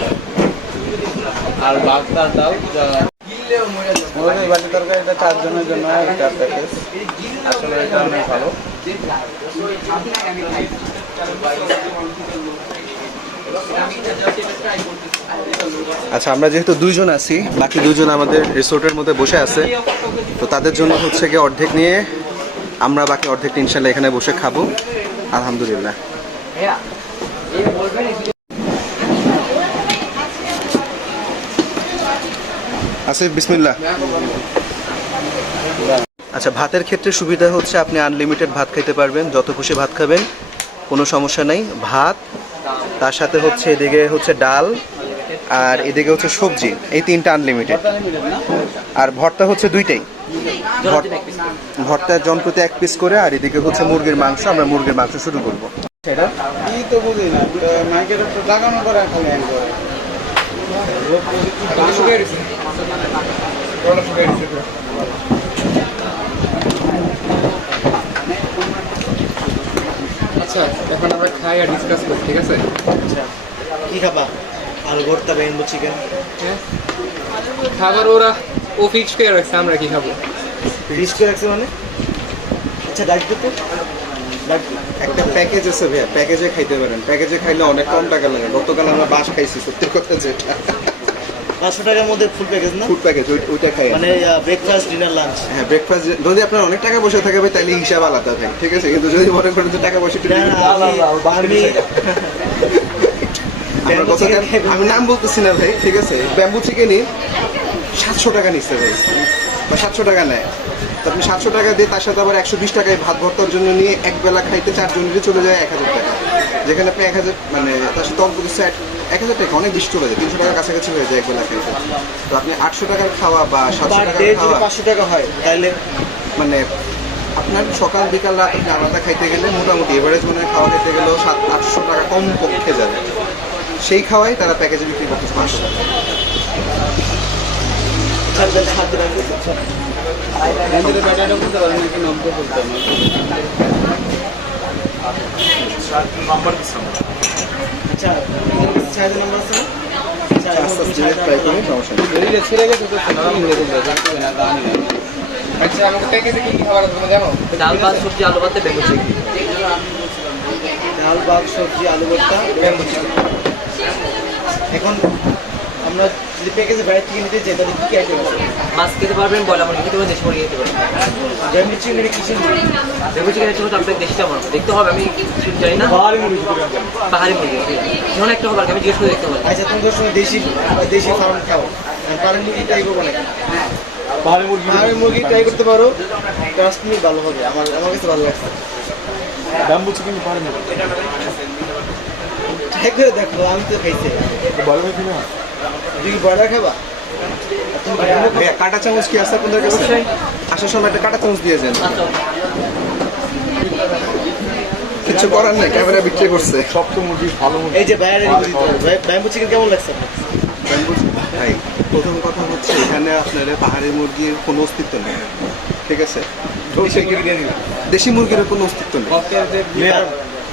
আর বাগদার ডাল। এই বাটি তরকারি এটা 4 জনের জন্য একটা প্যাকেজ। আসলে এটা অনেক ভালো। আচ্ছা আমরা যেহেতু দুইজন আছি, বাকি দুজন আমাদের রিসোর্টের মধ্যে বসে আছে, তো তাদের জন্য হচ্ছে গিয়ে অর্ধেক নিয়ে আমরা বাকি অর্ধেক ইনশাল্লাহ এখানে বসে খাবো, আলহামদুলিল্লাহ। আসিফ বিসমিল্লাহ। আচ্ছা ভাতের ক্ষেত্রে সুবিধা হচ্ছে আপনি আনলিমিটেড ভাত খেতে পারবেন, যত খুশি ভাত খাবেন, কোনো সমস্যা নেই। ভাত, তার সাথে হচ্ছে এদিকে হচ্ছে ডাল, আর এদিকে হচ্ছে সবজি, এই তিনটা আনলিমিটেড। আর ভর্তা হচ্ছে দুইটাই, ভর্তার জনপ্রতি 1 পিস করে, আর এদিকে হচ্ছে মুরগির মাংস, আমরা মুরগির মাংস শুরু করবো। সেটা কি তো বুঝি না, মাইকের একটু লাগানো করে খালি হ্যাং করে। আচ্ছা এখন আমরা খাই আর ডিসকাস করি, ঠিক আছে? কি খাবা? আলু ভর্তা, ব্যাম্বো চিকেন। হ্যাঁ খাবার ওরা ও ফিক্স করে রাখছে, আমরা কি খাবো? ফিক্স করে রাখছে মানে? আচ্ছা ডাক দিতে একটা প্যাকেজ আছে ভাইয়া, প্যাকেজে খাইতে পারেন। প্যাকেজে খাইলে অনেক কম টাকা লাগে। গতকাল আমরা বাস খাইছি, সত্যি কথা যেটা। 500 টাকার মধ্যে ফুল প্যাকেজ না? ফুড প্যাকেজ, ওইটা খাই। মানে ব্রেকফাস্ট, ডিনার, লাঞ্চ। হ্যাঁ ব্রেকফাস্ট। যদি আপনার অনেক টাকা পয়সা থাকে ভাই, তাহলে হিসাব আলাদা ভাই, ঠিক আছে। কিন্তু যদি মনে করেন যে টাকা পয়সা একটু আমার কথা, আমি নাম বলতেছি না ভাই, ঠিক আছে। ব্যাম্বু চিকেনই 700 টাকা নিচ্ছে ভাই, বা 700 টাকা নেয়। তো আপনি 700 টাকা দিয়ে তার সাথে আবার 120 টাকায় ভাত ভর্তার জন্য নিয়ে এক বেলা খাইতে 4 জনেরই চলে যায় 1000 টাকা। যেখানে আপনি 1000 মানে তার সাথে অল্প কিছু 1000 টাকা অনেক বেশি চলে যায়, 300 টাকার কাছাকাছি হয়ে যায় এক বেলা খাইতে। তো আপনি 800 টাকার খাওয়া বা 700 টাকার খাওয়া, 500 টাকা হয় তাহলে মানে আপনার সকাল বিকাল রাত আপনি আলাদা খাইতে গেলে মোটামুটি এভারেজ মানে খাওয়া খেতে গেলেও 700-800 টাকা কম পক্ষে যাবে। সেই খাওয়াই তারা প্যাকেজে বিক্রি করতেছে 500 টাকা। ব্যাটাটা বলতে পারেন নাকি 90 বলতে হবে? আচ্ছা চার্জের নাম্বার আছে না? আস্তে আস্তে ট্রাই করি, সমস্যা নেই। শরীরে ছেড়ে গেছে তো নরম হয়ে গেছে, জানতে না জানি না। আচ্ছা আমাকে প্যাকেজে কি কি খাবার আছে তুমি জানো? ডাল ভাত সবজি আলু ভাতে ব্যাম্বো চিকেন। ডাল, ভাত, সবজি, আলু ভর্তা, ব্যাম্বো চিকেন। এখন আমরা যদি প্যাকেজে বাইরে থেকে নিতে চাই তাহলে কি কি আইটেম আছে? মাছ খেতে পারবেন, ব্রয়লার মুরগি খেতে পারবেন, দেশি মুরগি খেতে পারবেন। ব্যাম্বো চিকেনের কিসের মুরগি? ব্যাম্বো চিকেন হচ্ছে আপনার দেশিটা মনে হয়। দেখতে হবে, আমি ঠিক জানি না। পাহাড়ি মুরগি। পাহাড়ি মুরগি ধরুন একটা হবে, আমি জিজ্ঞেস করে দেখতে পারি। আচ্ছা তুমি সময় দেশি ফার্ম খাও, পাহাড়ি মুরগি ট্রাই করবো নাকি? পাহাড়ি মুরগি ট্রাই করতে পারো, ট্রাস্ট মি ভালো হবে। আমার কাছে ভালো লাগছে। ব্যাম্বু চিকেন পারে না। ট্রাই করে দেখো, আমি তো খাইছি। ভালো হয়েছে না? তুই কি বড়া খাবা? ভাইয়া কাঁটা চামচ কি আছে আপনাদের কাছে? আসার সময় একটা কাঁটা চামচ দিয়ে যান। কিছু করার নাই, ক্যামেরা বিক্রি করছে। সব তো মুরগি ভালো মুরগি। এই যে বাইরে ব্যাম্বু চিকেন কেমন লাগছে আপনার? ভাই প্রথম কথা হচ্ছে এখানে আপনার পাহাড়ি মুরগির কোনো অস্তিত্ব নেই, ঠিক আছে? দেশি মুরগির কোনো অস্তিত্ব নেই।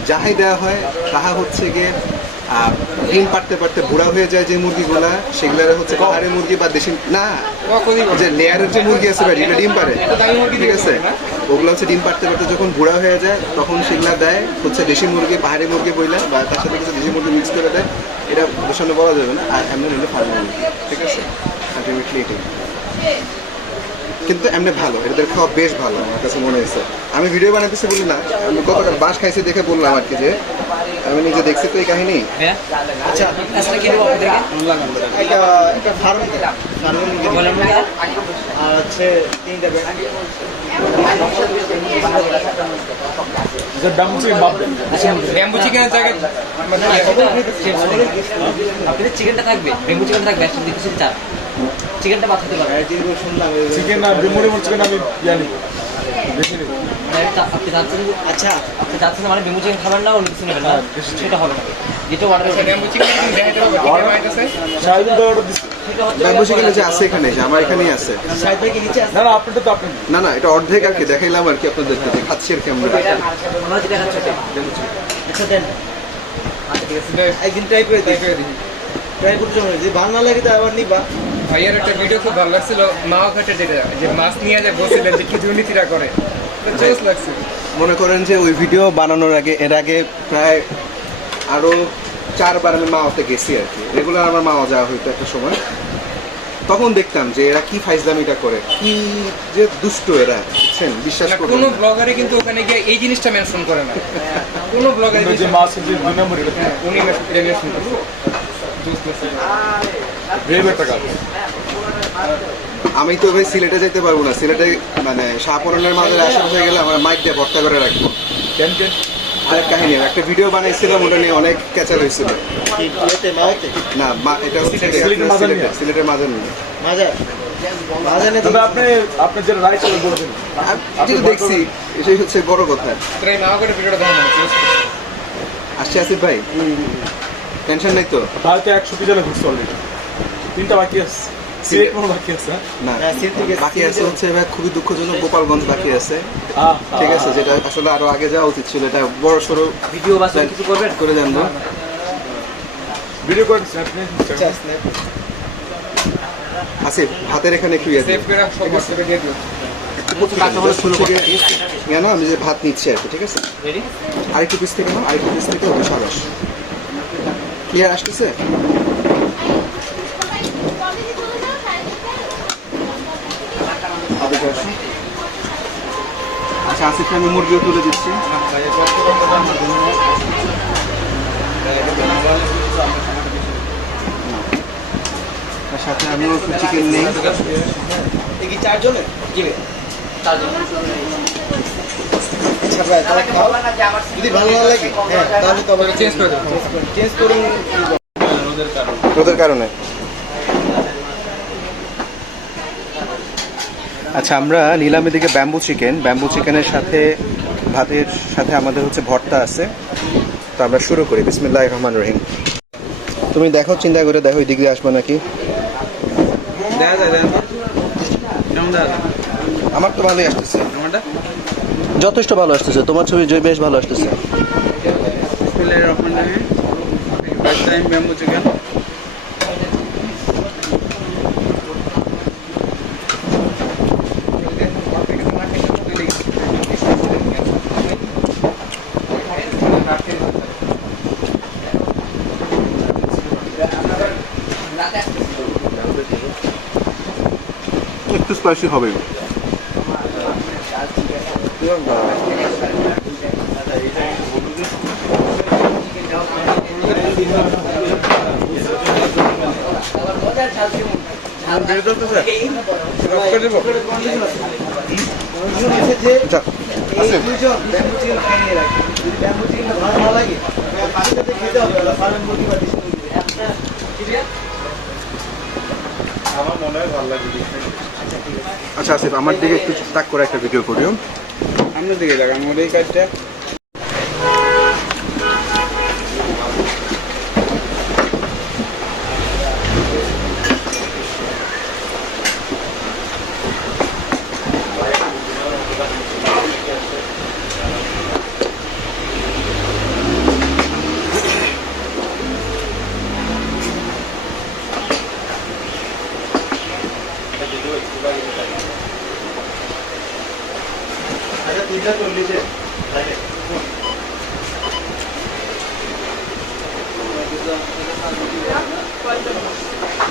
যাহাই দেওয়া হয় তাহা হচ্ছে গিয়ে ডিম পারতে পারতে বুড়া হয়ে যায় যে মুরগিগুলা, সেগুলো হচ্ছে পাহাড়ি মুরগি বা দেশি না, যে লেয়ারের যে মুরগি আছে ভাই এটা ডিম পারে, ঠিক আছে? ওগুলো হচ্ছে ডিম পারতে পারতে যখন বুড়া হয়ে যায় তখন সেগুলা দেয় হচ্ছে দেশি মুরগি, পাহাড়ি মুরগি বইলা, বা তার সাথে কিছু দেশি মুরগি মিক্স করে দেয়। এটা সামনে বলা যাবে না, আর এমনি নিলে ফার্মি মুরগি, ঠিক আছে? আলটিমেটলি এটাই। কিন্তু এমনি ভালো, এটাদের খাওয়া বেশ ভালো আমার কাছে মনে হয়েছে। আমি ভিডিও বানাতেছি বলি না, আমি গতকাল বাস খাইছি দেখে বললাম আর কি, যে আমি নিজে দেখছি তো এই কাহিনী। আচ্ছা, আসলে কি দেবো আপনাদেরকে? একটা ফার্ম বলেন না। আর হচ্ছে 3টা যে ব্যাম্বু চিকেন বাদ দেন। ব্যাম্বু চিকেনের জায়গায় আপনি চিকেনটা থাকবে, বেম্বু চিকেন থাকবে, একসাথে কিছু চান চিকেনটা বাদ দিতে পারবেন। শুনলাম চিকেন আর বেমুড়ি চিকেন আমি জানি বেশি নেই। মানে আপনি চাচ্ছেন, আচ্ছা আপনি চাচ্ছেন মানে বেম্বু চিকেন খাবেন না, অন্য কিছু নেবেন না, সেটা হবে না। যেটা অর্ডার ব্যাম্বু চিকেন দেখাতে হবে, ঠিক আছে? সাহেবের তো অর্ডার দিচ্ছি। সেটা হচ্ছে ব্যাম্বু চিকেন যে আছে এখানে, যে আমার এখানেই আছে। সাইড থেকে নিচে আসে। না না আপনারটা তো আপনি না না, এটা অর্ধেক আর কি দেখাইলাম আর কি আপনাদেরকে, যে খাচ্ছি আর কি আমরা। আমরা যেটা খাচ্ছি বেম্বু চিকেন। আচ্ছা দেন, আচ্ছা ঠিক আছে। একদিন ট্রাই করে দেখি। ট্রাই করতে হবে, যদি ভালো না লাগে তো আবার নিবা। ভাইয়ার একটা ভিডিও খুব ভালো লাগছিল, মাও ঘাটে যেটা, যে মাছ নিয়ে যে বসছিলেন যে কি দুর্নীতিরা করে, জোস লাগছে। মনে করেন যে ওই ভিডিও বানানোর আগে, এর আগে প্রায় আরো 4বার আমি মাওতে গেছি আর কি, রেগুলার আমার মাও যাওয়া হইতো একটা সময়। তখন দেখতাম যে এরা কি ফাইজলামিটা করে, কি যে দুষ্ট এরা, বুঝছেন? বিশ্বাস না, করবেন কোনো না। ব্লগারে কিন্তু ওখানে গিয়ে এই জিনিসটা মেনশন করে না, কোনো ব্লগারে যে মাছের যে 2 নম্বর এটা উনি মেনশন করে। ভেবে টাকা। আমি তো ভাই সিলেটে যেতে পারবো না, সিলেটে মানে শাহপুরানের মাঝে আশেপাশে গেলে আমার মাইক দিয়ে ভর্তা করে রাখবো। কেন আরেক কাহিনী, একটা ভিডিও বানাইছিলাম, ওটা নিয়ে অনেক ক্যাচাল হয়েছিল। কি ইয়েতে মাওতে না এটা হচ্ছে সিলেটের মাঝে নিয়ে। সিলেটের মাঝে নিয়ে। মাজার মাজানে তবে আপনি আপনার যে রাইট সেটা বলবেন। আমি যেটা দেখছি এটাই হচ্ছে বড় কথা। তোরা এই মাও ঘাটে ভিডিওটা দেখো না, আসছে আসিফ ভাই, টেনশন নাই তো? তাহলে তো 100 জনে ঘুরছে অলরেডি। 3টা বাকি আছে। সিলেট কোনো বাকি আছে? না হ্যাঁ, সিলেট থেকে বাকি আছে হচ্ছে ভাই, খুবই দুঃখজনক গোপালগঞ্জ বাকি আছে, হ্যাঁ ঠিক আছে? যেটা আসলে আরো আগে যাওয়া উচিত ছিল, এটা বড় সড়ো ভিডিও বা কিছু করবেন। করে জানবো। ভিডিও করে দিচ্ছেন আপনি। আসিফ ভাতের এখানে একটু ইয়ে দিও। সেভ করে সব করে দিয়ে দিও। কেন আমি যে ভাত নিচ্ছি আর কি, ঠিক আছে? রেডি? আরেকটু পিস থেকে নাও, আরেকটু পিস থেকে হবে সাবাস। ক্লিয়ার আসতেছে? আচ্ছা আসিফকে আমি মুরগিও তুলে দিচ্ছি। তার সাথে আমিও একটু চিকেন নেই। কি 4 জনের? জি ভাই। চার্জ। আচ্ছা ভাই, তাহলে খাও। যদি ভালো না লাগে হ্যাঁ, তাহলে তো আবার চেঞ্জ করে দেবো। চেঞ্জ করুন। ওদের কারণে। আচ্ছা আমরা নিলাম এদিকে ব্যাম্বু চিকেনের সাথে ভাতের সাথে আমাদের হচ্ছে ভর্তা আছে। তো আমরা শুরু করি, বিসমিল্লাহির রহমানির রহিম। তুমি দেখো, চিন্তা করে দেখো এই দিক দিয়ে আসবে নাকি। দেখা যায় কেমন দেখা যায়? আমার তো ভালোই আসতেছে, আমারটা যথেষ্ট ভালো আসতেছে, তোমার ছবি বেশ ভালো আসতেছে। বিসমিল্লাহির রহমানির রহিম। First time bamboo chicken. একটু স্পাইসি হবে। যে এই দুইজন ব্যাম্বু চিকেন খেয়ে রাখে। যদি ব্যাম্বু চিকেন ভালো না লাগে আমার মনে হয় ভালো লাগে আচ্ছা আসিফ আমার দিকে একটু তাক করে একটা ভিডিও করিও। আমরা দিকে দেখ আমার এই কাজটা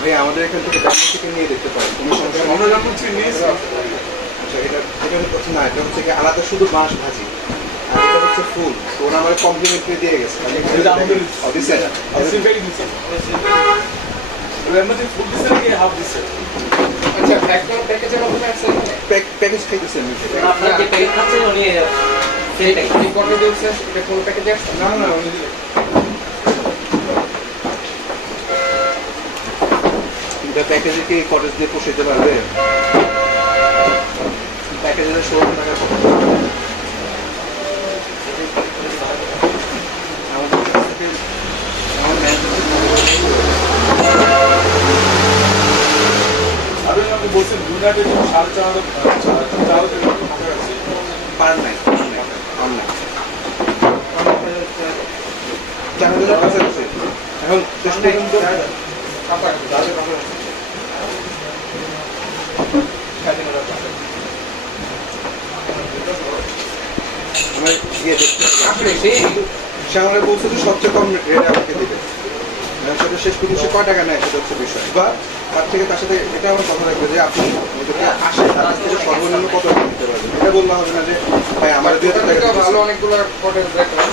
ভাই আমাদের এখান থেকে ডাবল চিকেন নিয়ে দেখতে পারেন কোনো সমস্যা নেই। আমরা যখন চিনি আচ্ছা এটা হচ্ছে না, এটা হচ্ছে কি আলাদা শুধু মাছ ভাজি আর এটা হচ্ছে ফুল। তো ওরা আমার কমপ্লিমেন্টারি দিয়ে গেছে। আমি এখানে দিছে আচ্ছা প্যাকেজের মধ্যে আছে প্যাকেজ খাইতেছেন আপনার যে প্যাকেট খাচ্ছেন উনি সেইটাই এই কত দিয়েছে এটা কোন প্যাকেজে আসছে না না এটা প্যাকেজে কি কটেজ দিয়ে পোষাইতে পারবে? প্যাকেজে 16 টাকা কত? আমাদের কাছ থেকে আমাদের আপনি আমাকে বলছেন দুনাটে 4.5 পার নাই অনলাইন 4000 কাছে আছে এখন চেষ্টা কিন্তু আমার গিয়ে দেখতে হবে। আসলে সেই সে আমাকে বলছে যে সবচেয়ে কম রেটে আমাকে দিবে। সেটা শেষ পর্যন্ত সে কয় টাকা নেয় সেটা হচ্ছে বিষয়। বা তার থেকে তার সাথে এটা আমার কথা রাখবে যে আপনি যদি আসেন তার কাছ থেকে সর্বনিম্ন কত টাকা দিতে পারবেন। এটা বললে হবে না যে ভাই আমার 2000 টাকা এটা দিতেছে। ভালো অনেকগুলো কটেজ দেখলাম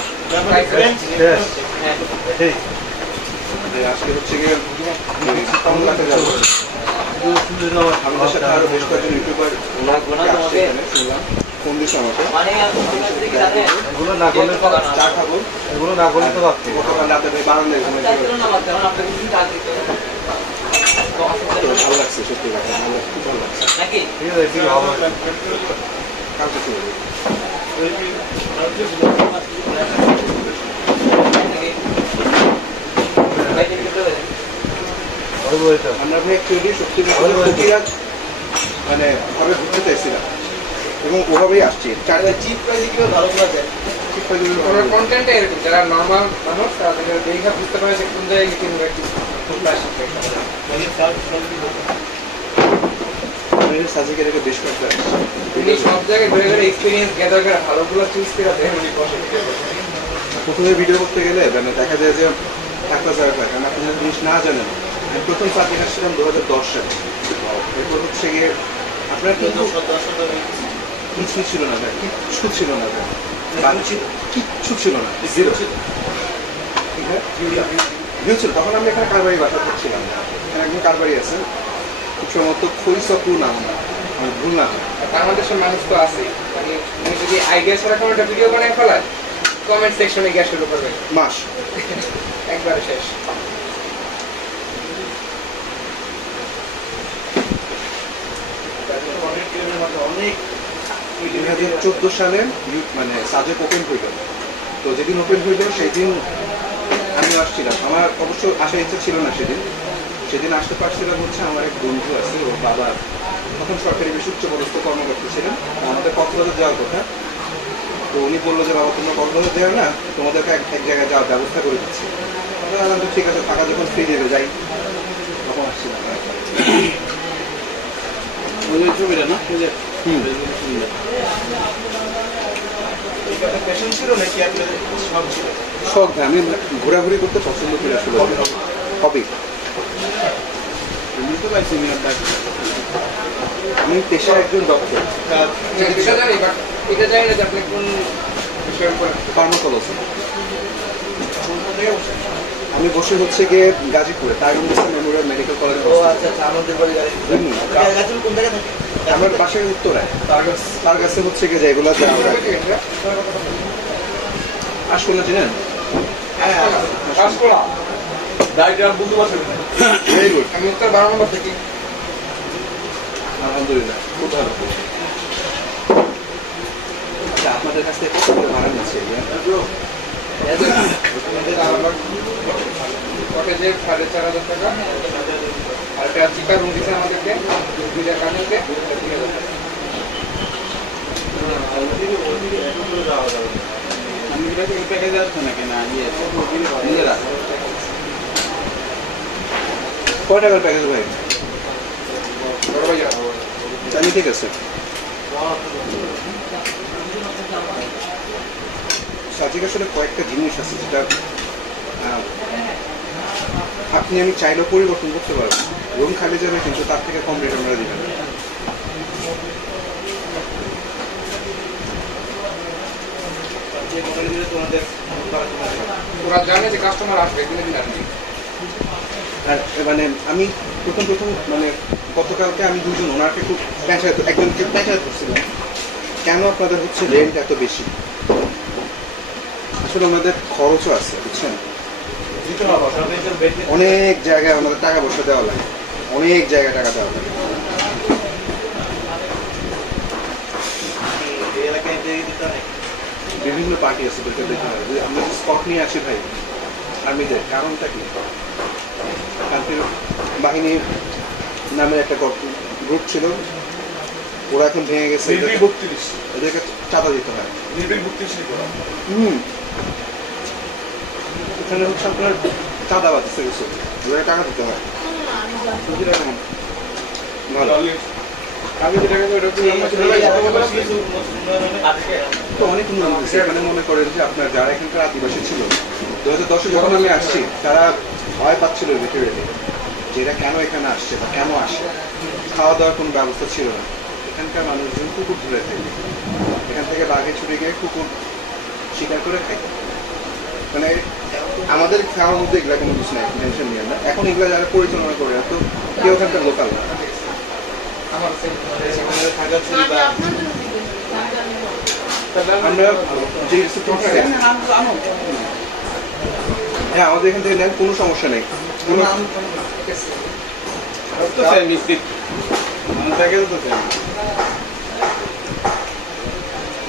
যে আজকে হচ্ছে গিয়ে কম লাখে যাবো। আমাদের সাথে আরো বেশ কয়েকজন ইউটিউবার আসছে এখানে শুনলাম। ফোন দিচ্ছে আমাকে। মানে আপনার থেকে জানেন এগুলো না করলে তো চা খাবো। এগুলো না করলে তো রাত্রে গতকাল রাতে ভাই বারান্দায় ঘুমিয়ে চাইছিল না মাত্র কারণ আপনাকে কিন্তু চার্জ দিতে হবে ভালো লাগছে সত্যি কথা ভালো লাগছে খুব ভালো লাগছে নাকি কালকে চলে যাবো। আমরা ভাই অ্যাকচুয়ালি সত্যি প্রতিরাত মানে ভাবে ঘুরতে চাইছিলাম এবং ওভাবেই আসছি চারটে চিপ প্রাইজে কিভাবে ভালো করা যায় চিপ প্রাইজে ওনার কন্টেন্টটা এরকম যারা নর্মাল মানুষ তাদের দেখা বুঝতে পারে যে কোন জায়গায় কিনবে একটু সাজিকে রেখে বেশ কয়েকটা উনি সব জায়গায় ঘুরে ঘুরে এক্সপিরিয়েন্স গ্যাদার করে ভালোগুলো চুজ করে দেন উনি বসে প্রথমে ভিডিও করতে গেলে মানে দেখা যায় যে 1000 টাকা কারণ আপনি যদি জিনিস না জানেন আমি প্রথম সাবজেক্ট আসছিলাম 2010 সালে এরপর হচ্ছে গিয়ে আপনার কিন্তু কিছু ছিল না ভাই কিচ্ছু ছিল না ভাই কিচ্ছু ছিল না জিরো ছিল ঠিক আছে ভিউ ছিল তখন আমি এখানে কারবারি বাসা করছিলাম এখানে একজন কারবারি আছে খুব সম্ভবত খৈসপু নাম আমি ভুল না বাংলাদেশের মানুষ তো আছে মানে উনি যদি আইডিয়া ছাড়া কোনো একটা ভিডিও বানায় ফেলায় কমেন্ট সেকশনে গিয়ে শুরু করবে মাস একবারে শেষ অনেক 2014 সালে মানে সাজেক ওপেন হইল তো যেদিন ওপেন হইল সেই দিন আমি আসছিলাম আমার অবশ্য আসার ইচ্ছা ছিল না সেদিন আসতে পারছিলাম হচ্ছে আমার এক বন্ধু আছে ওর বাবা তখন সরকারি বেশ উচ্চপদস্থ কর্মকর্তা ছিলেন আমাদের কক্সবাজার যাওয়ার কথা তো উনি বললো যে বাবা তোমরা কক্সবাজার যাও না তোমাদেরকে এক জায়গায় যাওয়ার ব্যবস্থা করে দিচ্ছি তো ঠিক আছে টাকা যখন ফ্রি দেবে যাই তখন আসছিলাম ছবিটা না পেশেন্ট ছিল নাকি আপনার সব ছিল শখ আমি ঘোরাঘুরি করতে পছন্দ করি আসলে হবি বুঝতে পারছি আমি পেশায় একজন ডক্টর এটা জানি বাট এটা জানি না যে আপনি কোন বিষয়ের উপর ফার্মাকোলজি আমি বসে হচ্ছে গিয়ে গাজীপুরে তারুণ মেমোরিয়াল মেডিকেল কলেজ আমাদের বাড়ি কোন জায়গায় থাকে আমার বাসায় উত্তরায় তার কাছে হচ্ছে গিয়ে যেগুলো আসলে চিনেন ভেরি গুড, আমি উত্তর 12 নম্বর থেকে। আলহামদুলিল্লাহ, খুব ভালো। আচ্ছা, আপনাদের কাছ থেকে কত করে ভাড়া নিচ্ছে? কটেজে 4,500 টাকা, আর একটা চিপা রুম দিচ্ছে আমাদেরকে, 2টা কাজেতে 3,000 টাকা। প্যাকেজে আছে নাকি না নিজেরা কয় টাকার প্যাকেজ ভাই? বড় ভাইয়া তাহলে ঠিক আছে। সাজিক আসলে কয়েকটা জিনিস আছে যেটা আপনি আমি চাইলেও পরিবর্তন করতে পারবো। রুম খালি যাবে কিন্তু তার থেকে কম রেট আমরা দিবেন। ওরা জানে যে কাস্টমার আসবে, দিনে দিন আসবে। আর মানে আমি প্রথম মানে গতকালকে আমি দুজন ওনাকে খুব একজনকে প্যাঁচায় করছিলাম, কেন আপনাদের হচ্ছে রেন্ট এত বেশি? আসলে আমাদের খরচও আছে, বুঝছেন? অনেক জায়গায় আমাদের টাকা পয়সা দেওয়া লাগে, অনেক জায়গায় টাকা দেওয়া লাগে। বিভিন্ন পার্টি আছে, ওদেরকে দেখতে হবে। যদি আমরা স্পট নিয়ে আসি ভাই আর্মিদের, কারণটা কি? শান্তির বাহিনী নামে একটা গ্রুপ ছিল, ওরা এখন ভেঙে গেছে, এদেরকে চাঁদা দিতে হয়। এখানে হচ্ছে আপনার চাঁদাবাদ আছে কিছু, ওদেরকে টাকা দিতে হয়। ভালো তো অনেক উন্নয়ন হয়েছে এখানে। মনে করেন যে আপনার যারা এখানকার আদিবাসী ছিল 2010-এ যখন আমি আসছি, তারা ভয় পাচ্ছিল লিটারেলি যে এরা কেন এখানে আসছে বা কেন আসে। খাওয়া দাওয়ার কোনো ব্যবস্থা ছিল না। এখানকার মানুষজন কুকুর ধরে থাকে, এখান থেকে বাঘে ছুটে গিয়ে কুকুর শিকার করে খায়। মানে আমাদের খাওয়ার মধ্যে এগুলা কোনো কিছু নাই, টেনশন নিয়ে না। এখন এগুলা যারা পরিচালনা করে তো কেউ এখানকার লোকাল না। আমরা যে হ্যাঁ, আমাদের এখান থেকে নেন, কোনো সমস্যা নেই।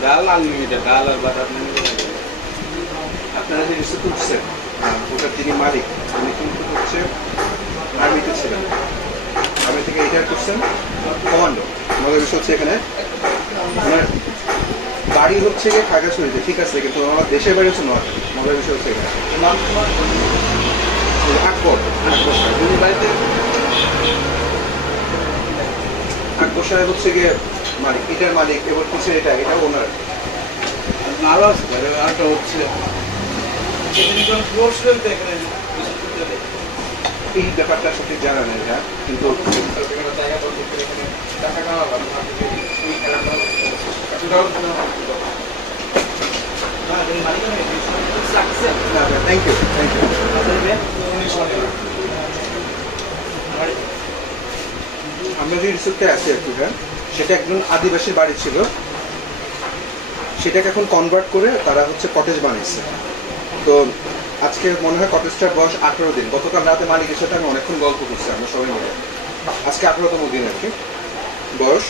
ডাল আনলিমিটেড, ডাল আর বাটার আপনারা যে রিসিপ্ট উঠছেন, ওটার যিনি মালিক উনি কিন্তু হচ্ছে আর্মিতে ছিলেন। আর্মি থেকে রিটায়ার করছেন, কমান্ডো। মজার বিষয় হচ্ছে এখানে ওনার বাড়ি হচ্ছে গিয়ে খাগড়াছড়িতে, ঠিক আছে, কিন্তু আমার দেশের বাড়ি হচ্ছে নোয়াখালী। মজার বিষয় হচ্ছে এখানে আকবর যিনি বাড়িতে আকবর সাহেব হচ্ছে গিয়ে মালিক, এটার মালিক, এবার হচ্ছে এটা ওনার। আরো আছে, আরেকটা হচ্ছে এই ব্যাপারটা সঠিক জানা নেই এটা, কিন্তু থ্যাংক ইউ। আমরা যে রিসোর্টে আছি একটু, সেটা একজন আদিবাসীর বাড়ি ছিল, সেটাকে এখন কনভার্ট করে তারা হচ্ছে কটেজ বানিয়েছে। তো আজকে মনে হয় কটেজটার বয়স 18 দিন। গতকাল রাতে মালিকের সাথে আমি অনেকক্ষণ গল্প করছি, আমরা সবাই মিলে। আজকে 18তম দিন আর কি বয়স।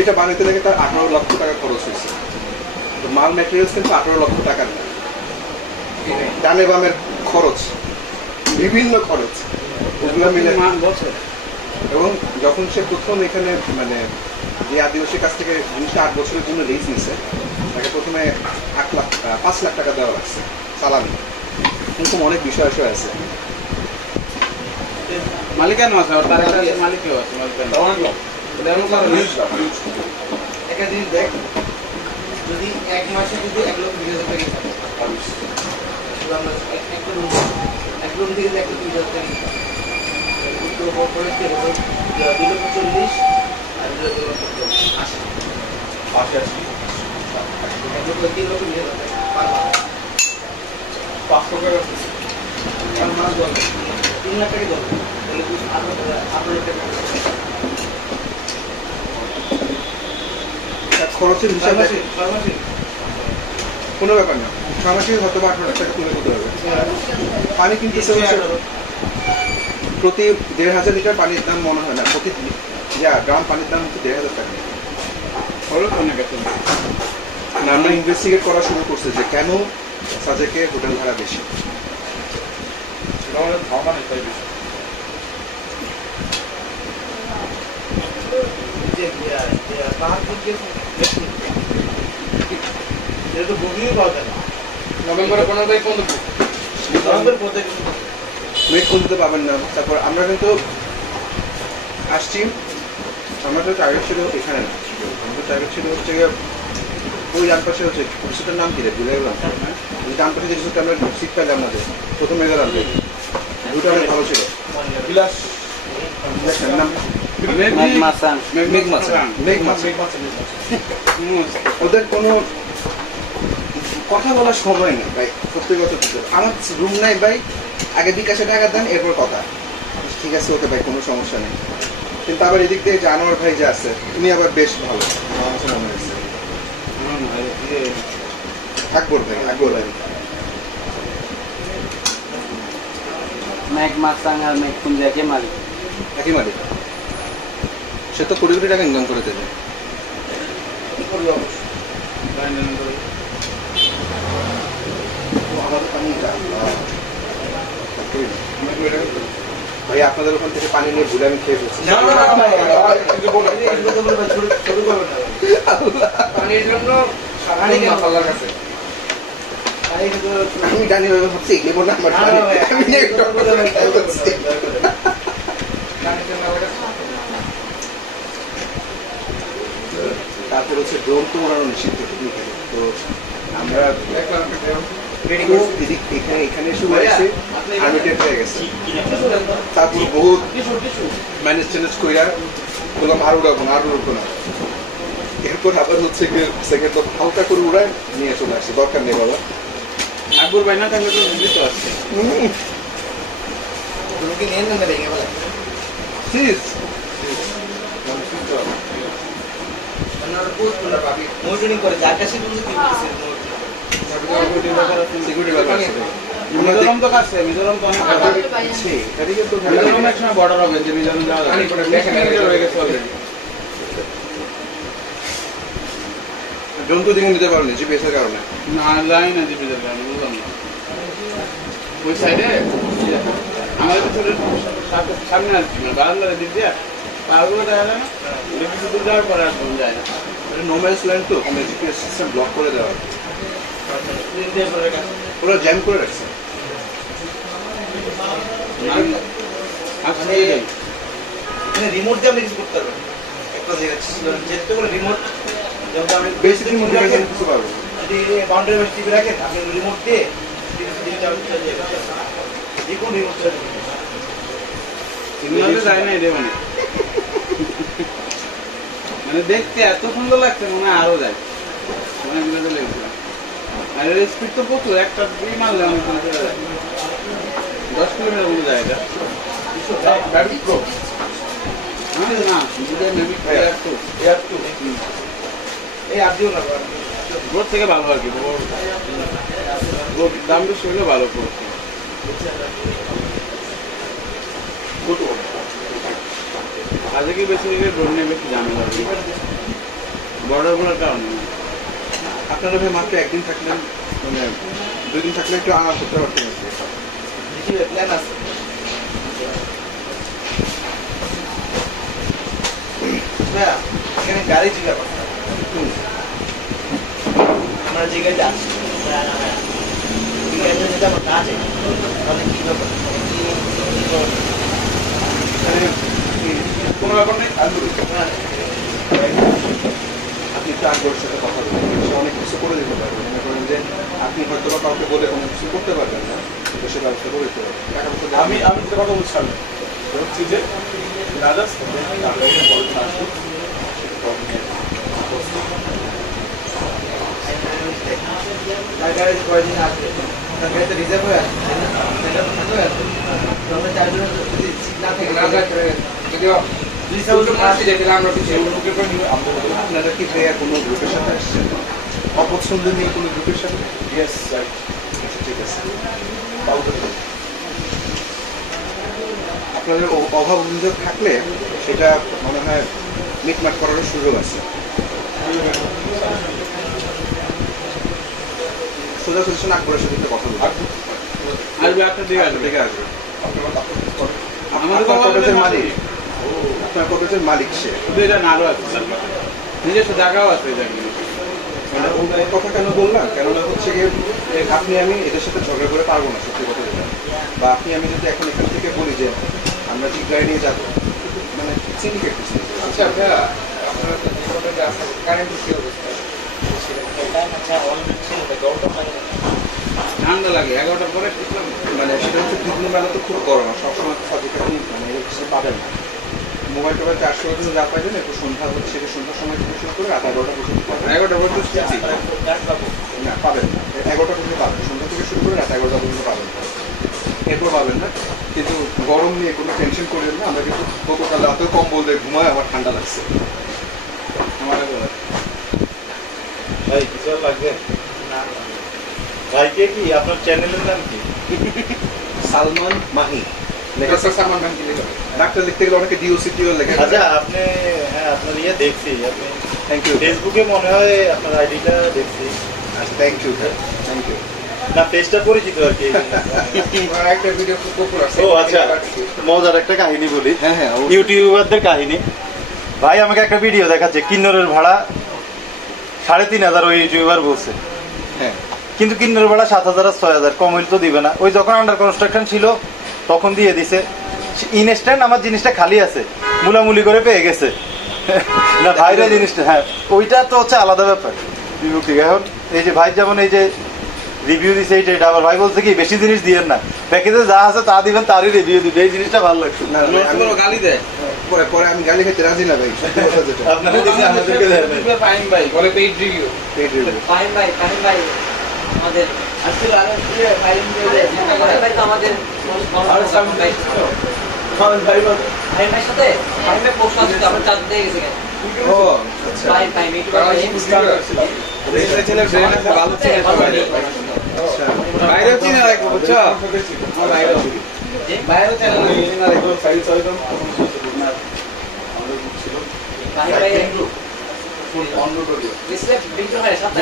এটা বানাইতে লেগে তার 18 লক্ষ টাকা খরচ হয়েছে। তো মাল ম্যাটেরিয়ালস কিন্তু 18 লক্ষ টাকার না, ডানে বামের খরচ, বিভিন্ন খরচ, ওগুলো মিলে। এবং যখন সে প্রথম এখানে মানে যে আদিবাসীর কাছ থেকে জিনিসটা 8 বছরের জন্য লিজ নিছে, তাকে প্রথমে 5 লাখ টাকা দেওয়া লাগছে সালামি। কিন্তু অনেক বিষয় আছে। মালিকানো আছে, তার মালিকও আছে। একটা জিনিস দেখ, যদি 1 মাসে যদি 1,20,000 টাকা থাকে, আমরা একটা রুম থেকে 1,20,000 টাকা তো বড় করে 2,40,000 আর 2,80,000 3,20,000 টাকা 500 টাকা 3 লাখ টাকা দরকার, তাহলে 18 টাকা খরচের হিসাবে কোনো ব্যাপার না, 6 মাসে হয়তো 18 টাকা তুলে দিতে হবে। পানি কিনতেছে হচ্ছে প্রতি 1500 লিটার পানির দাম মনে হয় না, প্রতি গ্রাম পানির দাম হচ্ছে 1500 টাকা। না, আমরা ইনভেস্টিগেট করা শুরু করছে যে কেন সাজেকে হোটেল ভাড়া বেশি। নভেম্বরে 15 তারিখ পর্যন্ত মেট দিতে পারবেন না। তারপর আমরা কিন্তু আসছি, আমরা তো টার্গেট ছিল এখানে না, আমাদের টার্গেট ছিল হচ্ছে গিয়ে ওই ডান পাশে হচ্ছে রিসোর্টের নাম কি রে ভুলে গেলাম। ওই ডান পাশে যে রিসোর্টে আমরা সিট পাইলাম আমাদের প্রথম মেঘাল আনতে, দুটো অনেক ভালো ছিল। বিলাস নাম ওদের কোনো কথা বলার সময় নেই ভাই, সত্যি কথা। আমার রুম নাই ভাই, আগে বিকাশে টাকা দেন এরপর কথা, ঠিক আছে ওকে ভাই কোনো সমস্যা নেই। কিন্তু আবার এদিক থেকে জানোয়ার ভাই যে আছে উনি আবার বেশ ভালো, আকবর ভাই, আকবর ভাই ম্যাক মাসাং আর ম্যাক কুঞ্জাকে মালিক একই মালিক, সে তো কোটি কোটি টাকা ইনকাম করে দেবে। ভাই আপনাদের ওখান থেকে পানি নিয়ে ভুলে আমি খেয়ে ফেলছি। পানির জন্য আল্লাহর কাছে আমি জানি ভাবছি নেবো না আমার পানি। আমি তারপর হচ্ছে ড্রোন তো ওড়ানো নিষিদ্ধ টেকনিক্যালি, তো আমরা এখানে শুরু হয়েছে আর্মিটেড হয়ে গেছে। তারপর বহুত ম্যানেজ ট্যানেজ কইরা বললাম আর উড়াবো না, আর উড়বো না। এরপর আবার হচ্ছে সেকেন্ড তো হালকা করে উড়ায় নিয়ে চলে আসছে, দরকার নেই বাবা। আকবর ভাই না থাকলে তো জীবিত আছে। প্লিজ সিকিউরিটি ব্যাপার আছে। মিজোরাম তো কাছে, মিজোরাম তো অনেক কাছে। মিজোরাম এক সময় বর্ডার হবে, যে মিজোরাম যাওয়া যাবে। হয়ে গেছে অলরেডি। জন্তু দিকে নিতে পারেনি জিপিএস এর কারণে। না যাই না জীবিতের কারণে, বুঝলাম না। ওই সাইডে আমাদের পিছনে সামনে আসছি, মানে বারান্দার দিক দিয়ে পাহাড়গুলো দেখা যায় না, ওই কিছু দূর যাওয়ার পরে আর কোন যায় না। নোম্যান্স ল্যান্ড তো মানে জিপিএস সিস্টেম ব্লক করে দেওয়া, পুরো জ্যাম করে রাখছে। রিমোট দিয়ে আপনি কিছু করতে পারবেন, একটা জায়গা যেতে বলে রিমোট, যেমন আপনি বেসিক্যালি মডিফিকেশন কিছু পারবো। যদি বাউন্ডারি বেস টিভি রাখেন, আপনি রিমোট দিয়ে যে কোনো রিমোট সিগন্যালে যায় না এদের মানে। মানে দেখতে এত সুন্দর লাগছে, মনে হয় আরো যায়, অনেক দিনে লেগেছিল। আর এর স্পিড তো প্রচুর, একটা দুই মারলে অনেক দূরে চলে যায়, 10 কিলোমিটার মতো যায় এটা। ব্যাটারি প্রো না মেবি এয়ার টু এই আর দিও না, বোর্ড থেকে ভালো আর কি, বোর্ড দাম বেশি হলেও ভালো পড়ে। আজকে কি বেশি দিকে ড্রোন নিয়ে বেশি ঝামেলা হবে বর্ডারগুলোর কারণে। আপনারা ভাই মাত্র একদিন থাকলেন, মানে 2 দিন থাকলে একটু আরাম করতে পারতেন। প্ল্যান আছে। হ্যাঁ, এখানে গাড়ি জিজ্ঞাসা আমরা জায়গায় যাচ্ছি, যদি আমার কাজে তাহলে কি ব্যাপার, কোনো ব্যাপার নেই। আপনি একটু আকবরের সাথে কথা বলবেন, সে অনেক কিছু করে দিতে পারবেন। মনে করেন যে আপনি হয়তো বা কাউকে বলে কোনো কিছু করতে পারবেন না, তো সে ব্যবস্থা করে দিতে পারবেন। টাকা পয়সা আমি যেটা কথা বলছিলাম হচ্ছে যে রাজাস তার গাড়িতে কয়দিন আসবে, তার গাড়িতে রিজার্ভ হয়ে আসবে, সেটা তো থাকবে আসবে। আমরা চারজন যদি সিট না থাকে, আপনারা কি ভাইয়া কোনো গ্রুপের সাথে আসছেন? অপছন্দের নেই কোনো গ্রুপের সাথে? Yes right. আচ্ছা, ঠিক আছে। তাও তো ঠিক। আপনাদের অভাব অভিযোগ থাকলে সেটা মনে হয় মিটমাট করার সুযোগ আছে। সোজা সলিউশন আকবরের সাথে একটা কথা বলবো। আসবে আপনার দিকে আসবে। দেখে আসবে। আমাদের আপনার বাবা কলেজের বলে মালিক, আপনার কলেজের মালিক সে। কিন্তু এটা নাড়ু আছে, নিজস্ব জায়গাও আছে এই জায়গায়। মানে ওই কথা কেন বললাম, কেননা হচ্ছে গিয়ে আপনি আমি এদের সাথে ঝগড়া করে পারবো না, সত্যি কথা যেটা। বা আপনি আমি যদি এখন এখান থেকে বলি যে আমরা জিজ্ঞাসা নিয়ে যাবো, মানে সিন্ডিকেট বিজনেস। আচ্ছা ভাইয়া, আপনারা তো জীবনে আছে কারেন্ট কি অবস্থা? ঠান্ডা লাগে 11টার পরে শীত লাগে। মানে সেটা হচ্ছে দুপুর বেলা তো খুব গরম, আর সবসময় তো সাথে মানে কিছু পাবেন না। মোবাইল টোবাইল চার্জ করার জন্য যা পাইবেন একটু সন্ধ্যা হচ্ছে, সন্ধ্যার সময় থেকে শুরু করে রাত 11টা পর্যন্ত পাবেন। 11টা পর্যন্ত স্থিতি। না পাবেন না, 11টা পর্যন্ত পাবেন, সন্ধ্যা থেকে শুরু করে রাত 11টা পর্যন্ত পাবেন, এরপর পাবেন না। কিন্তু গরম নিয়ে কোনো টেনশন করবেন না, আমরা কিন্তু গতকাল রাতে কম্বল দিয়ে ঘুমায় আমার ঠান্ডা লাগছে। আমার ভাই কিছু আর লাগবে? ভাইকে কি আপনার চ্যানেলের নাম কি? সালমান মাহি লেখা ডক্টর সালমান খান কি লেখা? ডাক্তার লিখতে গেলে অনেকে ডিওসিটিও লেখা। আচ্ছা আপনি, হ্যাঁ আপনার ইয়ে দেখছি, আপনি থ্যাংক ইউ, ফেসবুকে মনে হয় আপনার আইডিটা দেখছি। আচ্ছা থ্যাংক ইউ, থ্যাংক ইউ। না পেজটা পরিচিত আর কি। আমার একটা ভিডিও খুব পপুলার আছে। ও আচ্ছা, মজার একটা কাহিনী বলি। হ্যাঁ হ্যাঁ, ইউটিউবারদের কাহিনী। ভাই আমাকে একটা ভিডিও দেখাচ্ছে, কিন্নরের ভাড়া 3,500 ওই ইউটিউবার বলছে, হ্যাঁ কিন্তু কিন্নরের ভাড়া 7,000 আর 6,000, কম হইলে তো দিবে না। ওই যখন আন্ডার কনস্ট্রাকশন ছিল তখন দিয়ে দিছে। ইনস্ট্যান্ট আমার জিনিসটা খালি আছে, মুলামুলি করে পেয়ে গেছে। না ভাইরা জিনিসটা, হ্যাঁ ওইটা তো হচ্ছে আলাদা ব্যাপার বিভক্তি। এখন এই যে ভাই যেমন এই যে রিভিউ দিছে এইটা, আবার ভাই বলছে কি বেশি জিনিস দিয়েন না, প্যাকেজে যা আছে তা দিবেন, তারই রিভিউ দিবে। এই জিনিসটা ভালো লাগছে। না গালি দেয়। পরে পরে আমি গালি খেতে রাজি না ভাই, সত্যি কথা যেটা। আপনাকে দিছে, আমাদেরকে দেয় নাই। ফাইন ভাই বলে paid review. Paid review. Fahim ভাই আমাদের আসলে আরো ফাইলিং ফাহিম ভাই তো আমাদের ফাহিম ভাই ফাহিম ভাইয়ের সাথে ফাহিম ভাই পোস্ট আছে, আমরা চার্জ দিয়ে গেছে কেন? ও আচ্ছা, ফাহিম ইউটিউবার ভালো চিনে সবাই। আচ্ছা। বাইরেও চিনে রাখবো, বুঝছো? বাইরেও চ্যানেল চিনে রাখবো। ফাহিম ভাই ইসলে বিক্রি হয় সাথে